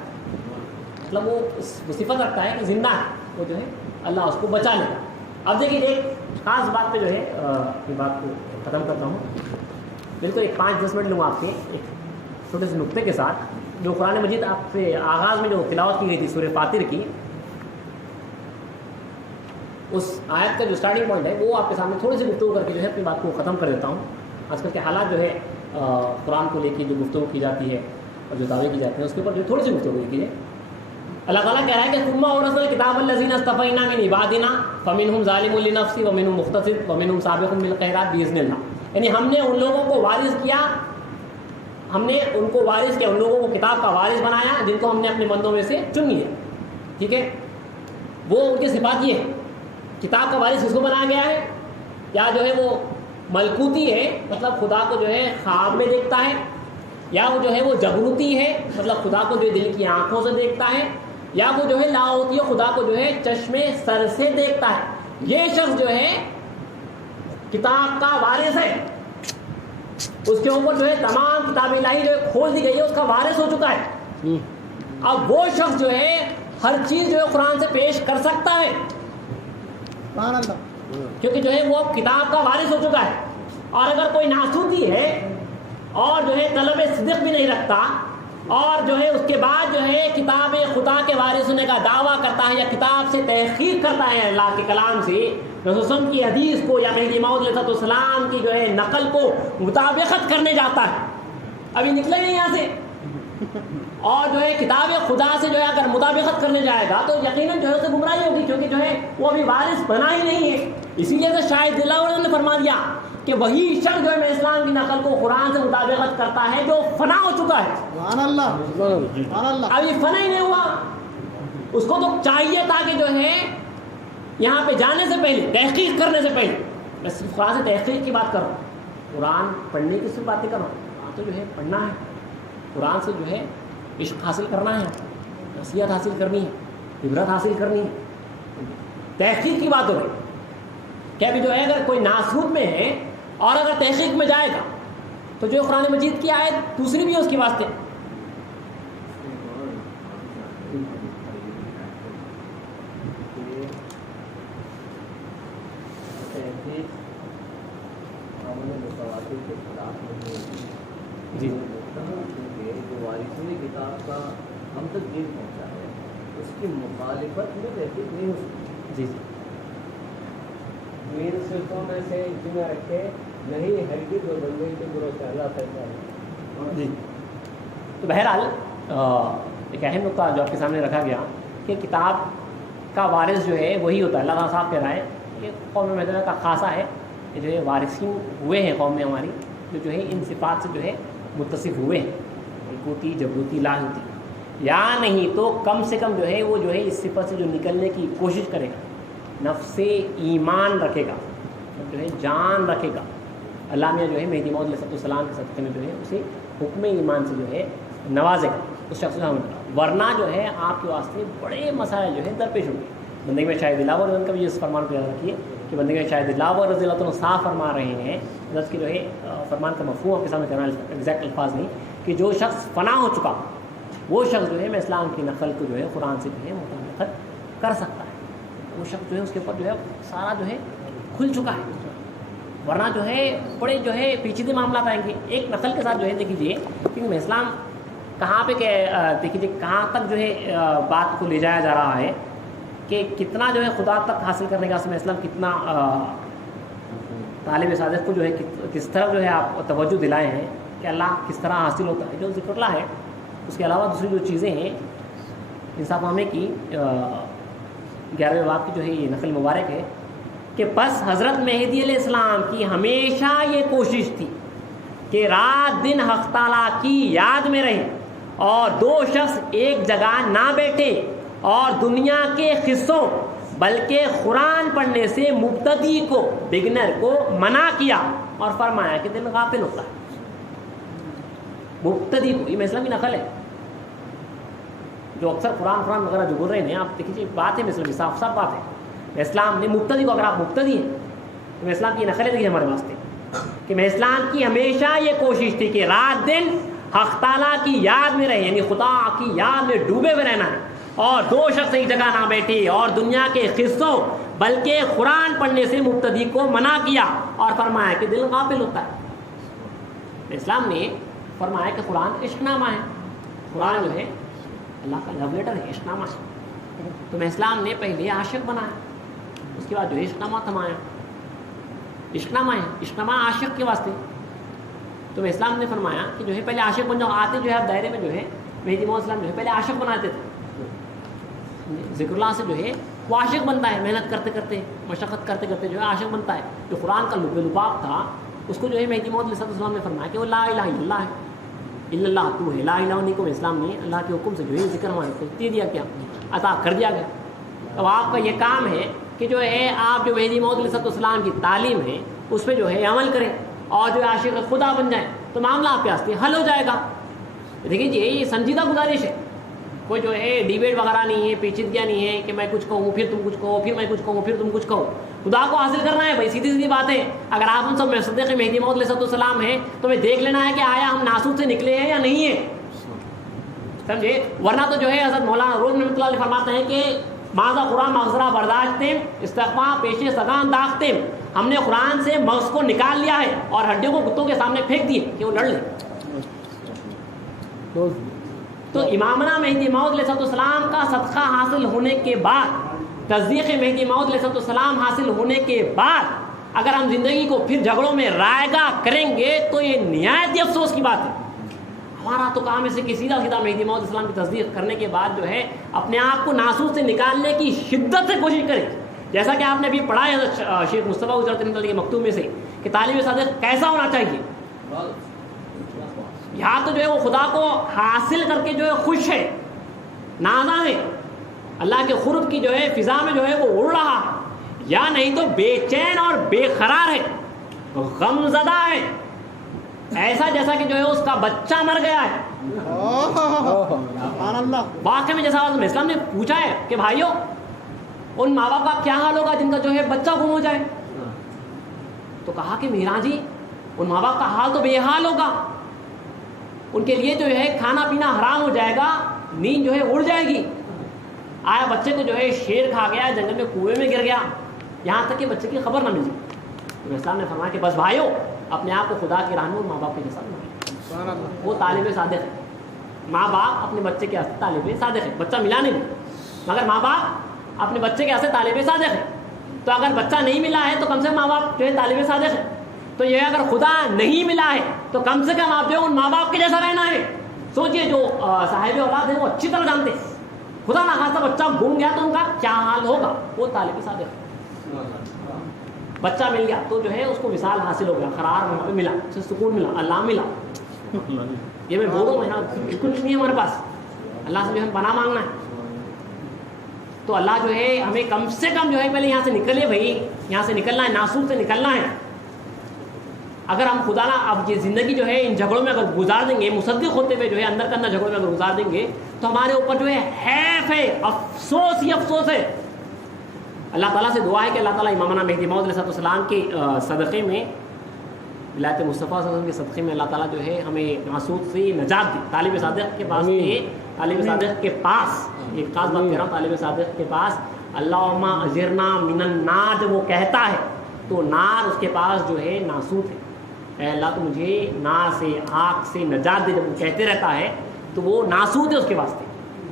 مطلب وہ صفت رکھتا ہے کہ زندہ ہے، وہ جو ہے اللہ اس کو بچا لے گا۔ اب دیکھیے ایک خاص بات پہ جو ہے یہ بات کو ختم کرتا ہوں، بالکل ایک 5-10 منٹ لوں آپ کے ایک چھوٹے سے نقطے کے ساتھ، جو قرآن مجید آپ سے آغاز میں جو تلاوت کی گئی تھی سورہ فاطر کی، اس آیت کا جو اسٹارٹنگ پوائنٹ ہے وہ آپ کے سامنے تھوڑی سی گفتگو کر کے جو ہے اپنی بات کو ختم کر دیتا ہوں۔ آج کل کے حالات جو ہے قرآن کو لے کے جو گفتگو کی جاتی ہے اور جو دعوے کی جاتے ہیں اس کے اوپر جو تھوڑی سی گفتگو کیجیے۔ اللہ تعالیٰ کہہ رہا ہے کہ ثم اورثنا الکتاب الذین اصطفینا من عبادنا فمنهم ظالم لنفسه ومنهم مقتصد ومنهم سابق بالخیرات باذن اللہ، یعنی ہم نے ان لوگوں کو وارث کیا، ہم نے ان کو وارث کیا، ان لوگوں کو کتاب کا وارث بنایا جن کو ہم نے اپنے بندوں میں سے چن لیا، ٹھیک ہے۔ وہ ان کے صفات یہ ہے، کتاب کا وارث کس کو بنایا گیا ہے، یا جو ہے وہ ملکوتی ہے، مطلب خدا کو جو ہے خواب میں دیکھتا ہے، یا وہ جو ہے وہ جبروتی ہے، مطلب خدا کو جو دل کی آنکھوں سے دیکھتا ہے، یا وہ جو ہے لاہوتی ہے، خدا کو جو ہے چشمے سر سے دیکھتا ہے۔ یہ شخص جو ہے کتاب کا وارث ہے، اس کے اوپر جو ہے تمام کتاب الہی جو ہے کھول دی گئی ہے، اس کا وارث ہو چکا ہے۔ اب وہ شخص جو ہے ہر چیز جو ہے قرآن سے پیش کر سکتا ہے، کیونکہ جو ہے وہ کتاب کا وارث ہو چکا ہے۔ اور اگر کوئی ناسوتی ہے اور جو ہے طلب صدق بھی نہیں رکھتا اور جو ہے اس کے بعد جو ہے کتاب خدا کے وارث ہونے کا دعویٰ کرتا ہے یا کتاب سے تحقیق کرتا ہے اللہ کے کلام سے، رسول کی حدیث کو یا مہدی موعود علیہ السلام کی جو ہے نقل کو مطابقت کرنے جاتا ہے، ابھی نکلے نہیں یہاں سے، اور جو ہے کتاب خدا سے جو ہے اگر مطابقت کرنے جائے گا تو یقیناً جو ہے اسے گمراہی ہوگی، کیونکہ جو ہے وہ ابھی وارث بنا ہی نہیں ہے۔ اسی لیے سے شاید اللہ نے فرما دیا کہ وہی شخص جو ہے اسلام کی نقل کو قرآن سے مطابقت کرتا ہے جو فنا ہو چکا ہے، ابھی فنا ہی نہیں ہوا، اس کو تو چاہیے تھا کہ جو ہے یہاں پہ جانے سے پہلے، تحقیق کرنے سے پہلے، میں صرف قرآن سے تحقیق کی بات کر رہا ہوں، قرآن پڑھنے کی صرف باتیں کر رہا ہوں، قرآن تو جو ہے پڑھنا ہے، قرآن سے جو ہے عشق حاصل کرنا ہے، نصیحت حاصل کرنی ہے، عبرت حاصل کرنی ہے، تحقیق کی بات ہو رہی کہ ابھی جو ہے اگر کوئی ناسوب میں ہے اور اگر تحقیق میں جائے گا تو جو قرآن مجید کی آیت دوسری بھی ہے اس کے واسطے. جی جو وارثین کتاب کا ہم تک دین پہنچا ہے اس کی مخالفت میں تحقیق نہیں ہو سکتی. جی مین صرفوں میں سے جمع رکھے نہیں ہرگز اور بندے کے برو سے اللہ تعالیٰ. جی تو بہرحال ایک اہم نقطہ جو آپ کے سامنے رکھا گیا کہ کتاب کا وارث جو ہے وہی ہوتا ہے. اللہ تعالیٰ صاحب کہہ رہا ہے کہ قوم مدینہ کا خاصہ ہے کہ جو ہے وارثین ہوئے ہیں قوم میں ہماری جو ہے ان صفات سے جو ہے متصف ہوئے ہیں، ملکوتی، جبروتی، لاہوتی، یا نہیں تو کم سے کم جو ہے وہ جو ہے اس صفت سے جو نکلنے کی کوشش کرے گا، نفس ایمان رکھے گا، جو ہے جان رکھے گا. اللہ میاں جو ہے مہدی موعود علیہ السلام کے صدقے میں جو ہے اسے حکم ایمان سے جو ہے نوازے گا اس شخص سے. ورنہ جو ہے آپ کے واسطے بڑے مسائل جو ہے درپیش ہوں گے. بندگی میں شاہد دلاور رضی اللہ کا بھی اس فرمان کو یاد رکھیے کہ بندگی میں شاہد دلاور رضی اللہ عنہ صاف فرما رہے ہیں، حضرت کے جو ہے فرمان کا مفہوم آپ کے سامنے کرنا ایگزیکٹ الفاظ نہیں، کہ جو شخص فنا ہو چکا وہ شخص جو ہے میں اسلام کی نقل کو جو ہے قرآن سے جو ہے متنقل کر سکتا ہے. وہ شخص جو ہے اس کے اوپر جو ہے سارا جو ہے کھل چکا ہے. ورنہ جو ہے بڑے جو ہے پیچیدے معاملات آئیں گے. ایک نقل کے ساتھ جو ہے دیکھ لیجیے کہ میں اسلام کہاں پہ دیکھ لیجیے کہاں تک جو ہے بات کو لے جایا جا رہا ہے کہ کتنا جو ہے خدا تک حاصل کرنے کا میں اسلام کتنا طالب صادق کو جو ہے کس طرح جو ہے آپ توجہ دلائے ہیں کہ اللہ کس طرح حاصل ہوتا ہے. جو ذکر اللہ ہے اس کے علاوہ دوسری جو چیزیں ہیں انصاف نامے کی 11ویں باب کی جو ہے یہ نقل مبارک ہے کہ بس حضرت مہدی علیہ السلام کی ہمیشہ یہ کوشش تھی کہ رات دن حق تعالیٰ کی یاد میں رہیں اور دو شخص ایک جگہ نہ بیٹھے اور دنیا کے قصوں بلکہ قرآن پڑھنے سے مبتدی کو، بگنر کو منع کیا اور فرمایا کہ دل غافل ہوتا ہے. مبتدی کو، یہ مسلم کی نقل ہے جو اکثر قرآن وغیرہ جو بول رہے ہیں آپ دیکھیے بات ہے مسلم کی، صاف صاف بات ہے. اسلام نے مبتدی کو، اگر آپ مبتدی ہیں تو میں اسلام کی نقل دیکھیے ہمارے واسطے کہ میں اسلام کی ہمیشہ یہ کوشش تھی کہ رات دن حق تعالیٰ کی یاد میں رہے، یعنی خدا کی یاد میں ڈوبے ہوئے رہنا ہے اور دو شخص ایک جگہ نہ بیٹھے اور دنیا کے قصوں بلکہ قرآن پڑھنے سے مبتدی کو منع کیا اور فرمایا کہ دل غافل ہوتا ہے. اسلام نے فرمایا کہ قرآن عشق نامہ ہے، قرآن جو ہے اللہ کا لو لیٹر ہے، عشق نامہ ہے. تو میں اسلام نے پہلے عاشق بنایا، اس کے بعد جو ہے عشق نامہ تھمایا. عشق نامہ ہے، عشق نامہ عاشق کے واسطے. تو میں اسلام نے فرمایا کہ جو ہے پہلے عاشق بن جاؤ. آتے جو ہے آپ دائرے میں جو ہے مہدی موعود السلام جو ہے پہلے عاشق بناتے تھے. ذکر اللہ سے جو ہے وہ عاشق بنتا ہے، محنت کرتے کرتے مشقت کرتے کرتے جو ہے عاشق بنتا ہے. جو قرآن کا لب لباب تھا اس کو جو ہے مہدی موعود علیہ السلام نے فرمایا کہ وہ لا الہ الا اللہ ہے، الا اللہ تو ہے، لا الہ نہیں کو اسلام نے اللہ کے حکم سے جو ہے ذکر ہمارے کو دے دیا، کیا عطا کر دیا گیا. اب آپ کا یہ کام ہے کہ جو ہے آپ جو مہدی موعود علیہ السلام کی تعلیم ہے اس پہ جو ہے عمل کریں اور جو عاشق خدا بن جائیں تو معاملہ آپ کے واسطے حل ہو جائے گا. دیکھیے جی یہ سنجیدہ گزارش ہے، کوئی جو ہے ڈیبیٹ وغیرہ نہیں ہے، پیچیدگیاں نہیں ہے کہ میں کچھ کہوں پھر تم کچھ کہو، پھر میں کچھ کہوں پھر تم کچھ کہو. خدا کو حاصل کرنا ہے بھائی، سیدھی سیدھی بات ہے. اگر آپ ہم سب صدیق مہدی موعود علیہ السلام ہیں تو ہمیں دیکھ لینا ہے کہ آیا ہم ناسوت سے نکلے ہیں یا نہیں ہیں، سمجھے. ورنہ تو جو ہے حضرت مولانا روم رحمۃ اللہ علیہ فرماتے ہیں کہ ماذا قرآن مغزرہ برداشتیں استغفا پیشے سگان داغتے، ہم نے قرآن سے مغز کو نکال لیا ہے اور ہڈیوں کو کتوں کے سامنے پھینک دیے کہ وہ لڑ لیں. تو امامنا مہدی موعود علیہ السلام کا صدقہ حاصل ہونے کے بعد، تصدیق مہدی موعود علیہ السلام حاصل ہونے کے بعد اگر ہم زندگی کو پھر جھگڑوں میں رائے گاہ کریں گے تو یہ نہایت ہی افسوس کی بات ہے. ہمارا تو کام ہے کہ سیدھا سیدھا مہدی موعود السلام کی تصدیق کرنے کے بعد جو ہے اپنے آپ کو ناسوت سے نکالنے کی شدت سے کوشش کریں. جیسا کہ آپ نے ابھی پڑھا ہے شیخ مصطفیٰ حضرت کے مکتوب میں سے کہ طالب صادق کیسا ہونا چاہیے. یا تو جو ہے وہ خدا کو حاصل کر کے جو ہے خوش ہے، نازا ہے، اللہ کے قرب کی جو ہے فضا میں جو ہے وہ اڑ رہا یا نہیں تو بے چین اور بے قرار ہے، غم زدہ ہے، ایسا جیسا کہ جو ہے اس کا بچہ مر گیا ہے۔ واقعی میں جیسا اسلام نے پوچھا ہے کہ بھائیو ان ماں باپ کا کیا حال ہوگا جن کا جو ہے بچہ گم ہو جائے، تو کہا کہ میرا جی ان ماں باپ کا حال تو بے حال ہوگا، ان کے لیے جو ہے کھانا پینا حرام ہو جائے گا، نیند جو ہے اڑ جائے گی۔ آیا بچے کو جو ہے شیر کھا گیا، جنگل میں کنویں میں گر گیا، یہاں تک کہ بچے کی خبر نہ مل جائے۔ تو اسلام نے فرمایا کہ بس بھائیو اپنے آپ کو خدا کی راہ میں ماں باپ کے جیسا بنائیں۔ وہ طالب صادق ہے، ماں باپ اپنے بچے کے واسطے طالب صادق ہے، بچہ ملا نہیں مگر ماں باپ اپنے بچے کے واسطے طالب صادق ہے۔ تو اگر بچہ نہیں ملا ہے تو کم سے کم ماں باپ جو ہے طالب صادق ہے۔ تو یہ اگر خدا نہیں ملا ہے تو کم سے کم آپ جو ان ماں باپ کے جیسا رہنا ہے۔ سوچئے جو صاحب اولاد ہیں وہ اچھی طرح جانتے ہیں خدا نہ خاصا بچہ گم گیا تو ان کا کیا حال ہوگا، وہ طالب صادق ہے۔ بچہ مل گیا تو جو ہے اس کو وصال حاصل ہو گیا، قرار ملا، اسے سکون ملا، اللہ ملا۔ یہ میں بولوں میں بالکل نہیں ہے ہمارے پاس، اللہ سے جو ہم پناہ مانگنا ہے۔ تو اللہ جو ہے ہمیں کم سے کم جو ہے پہلے یہاں سے نکلے، بھائی یہاں سے نکلنا ہے، ناسوت سے نکلنا ہے۔ اگر ہم خدا نہ اب یہ زندگی جو ہے ان جھگڑوں میں اگر گزار دیں گے، مصدق ہوتے ہوئے جو ہے اندر کا اندر جھگڑوں میں اگر گزار دیں گے تو ہمارے اوپر جو ہے حیف ہے، افسوس ہی افسوس ہے۔ اللہ تعالیٰ سے دعا ہے کہ اللہ تعالیٰ امامنا مہدی موعود علیہ السلام کے صدقے میں، ولایت مصطفیٰ صلی اللہ علیہ وسلم کے صدقے میں اللہ تعالیٰ جو ہے ہمیں ناسوت سے نجات دی۔ طالب صادق کے پاس طالب صادق کے پاس ایک خاص بات کہہ رہا ہوں، طالب صادق کے پاس اللہم اجرنا من النار جب وہ کہتا ہے تو نار اس کے پاس جو ہے ناسوت ہے۔ اے اللہ تو مجھے نار سے، آگ سے نجات دے، جب وہ کہتے رہتا ہے تو وہ ناسوت ہے اس کے واسطے۔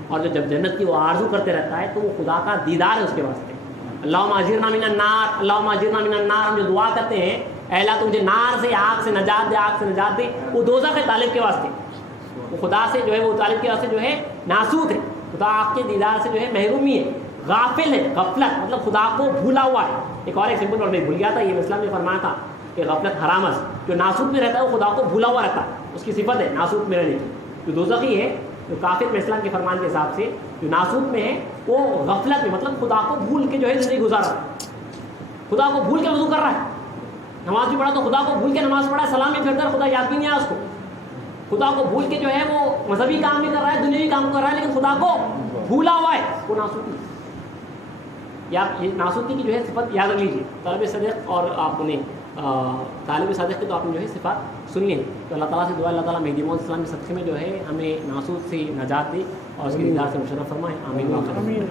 اور جو جب جنت کی وہ آرزو کرتے رہتا ہے تو وہ خدا کا دیدار ہے اس کے واسطے۔ اللہم اجرنا من النار، اللہم اجرنا من النار، ہم جو دعا کرتے ہیں اے اللہ تو مجھے نار سے، آگ سے نجات دے، آگ سے نجات دے، وہ دوزخ ہے طالب کے واسطے۔ وہ خدا سے جو ہے وہ طالب کے واسطے جو ہے ناسوت ہے، خدا آپ کے دیدار سے جو ہے محرومی ہے، غافل ہے، غفلت مطلب خدا کو بھولا ہوا ہے۔ ایک اور ایک سمپل اور میں بھول گیا تھا، یہ اسلام نے فرمایا تھا کہ غفلت حرام ہے، جو ناسوت میں رہتا ہے وہ خدا کو بھولا ہوا رہتا ہے، اس کی صفت ہے ناسوت میں رہنے کی۔ جو دوزخی ہے، جو کافر میں اسلام کے فرمان کے حساب سے جو ناسوت میں ہے وہ غفلت میں مطلب خدا کو بھول کے جو ہے زندگی گزار رہا ہے، خدا کو بھول کے وضو کر رہا ہے، نماز بھی پڑھا تو خدا کو بھول کے نماز پڑھا ہے، سلام بھی پھرتا ہے، خدا یاد بھی نہیں آیا اس کو، خدا کو بھول کے جو ہے وہ مذہبی کام بھی کر رہا ہے، دنیاوی کام کر رہا ہے، لیکن خدا کو بھولا ہوا ہے، وہ ناسوتی۔ یا یہ ناسوتی کی جو ہے صفت یاد رکھ لیجیے، طالب صادق اور آپ نے طالب صادق کی تو آپ نے جو ہے صفات سنی ہے۔ تو اللہ تعالیٰ سے دعا اللہ تعالیٰ مہدی موعود السلام کے صدقے میں جو ہے ہمیں ناسوت سے نجات دے اور اس کے دیدار سے مشرف فرمائے، آمین۔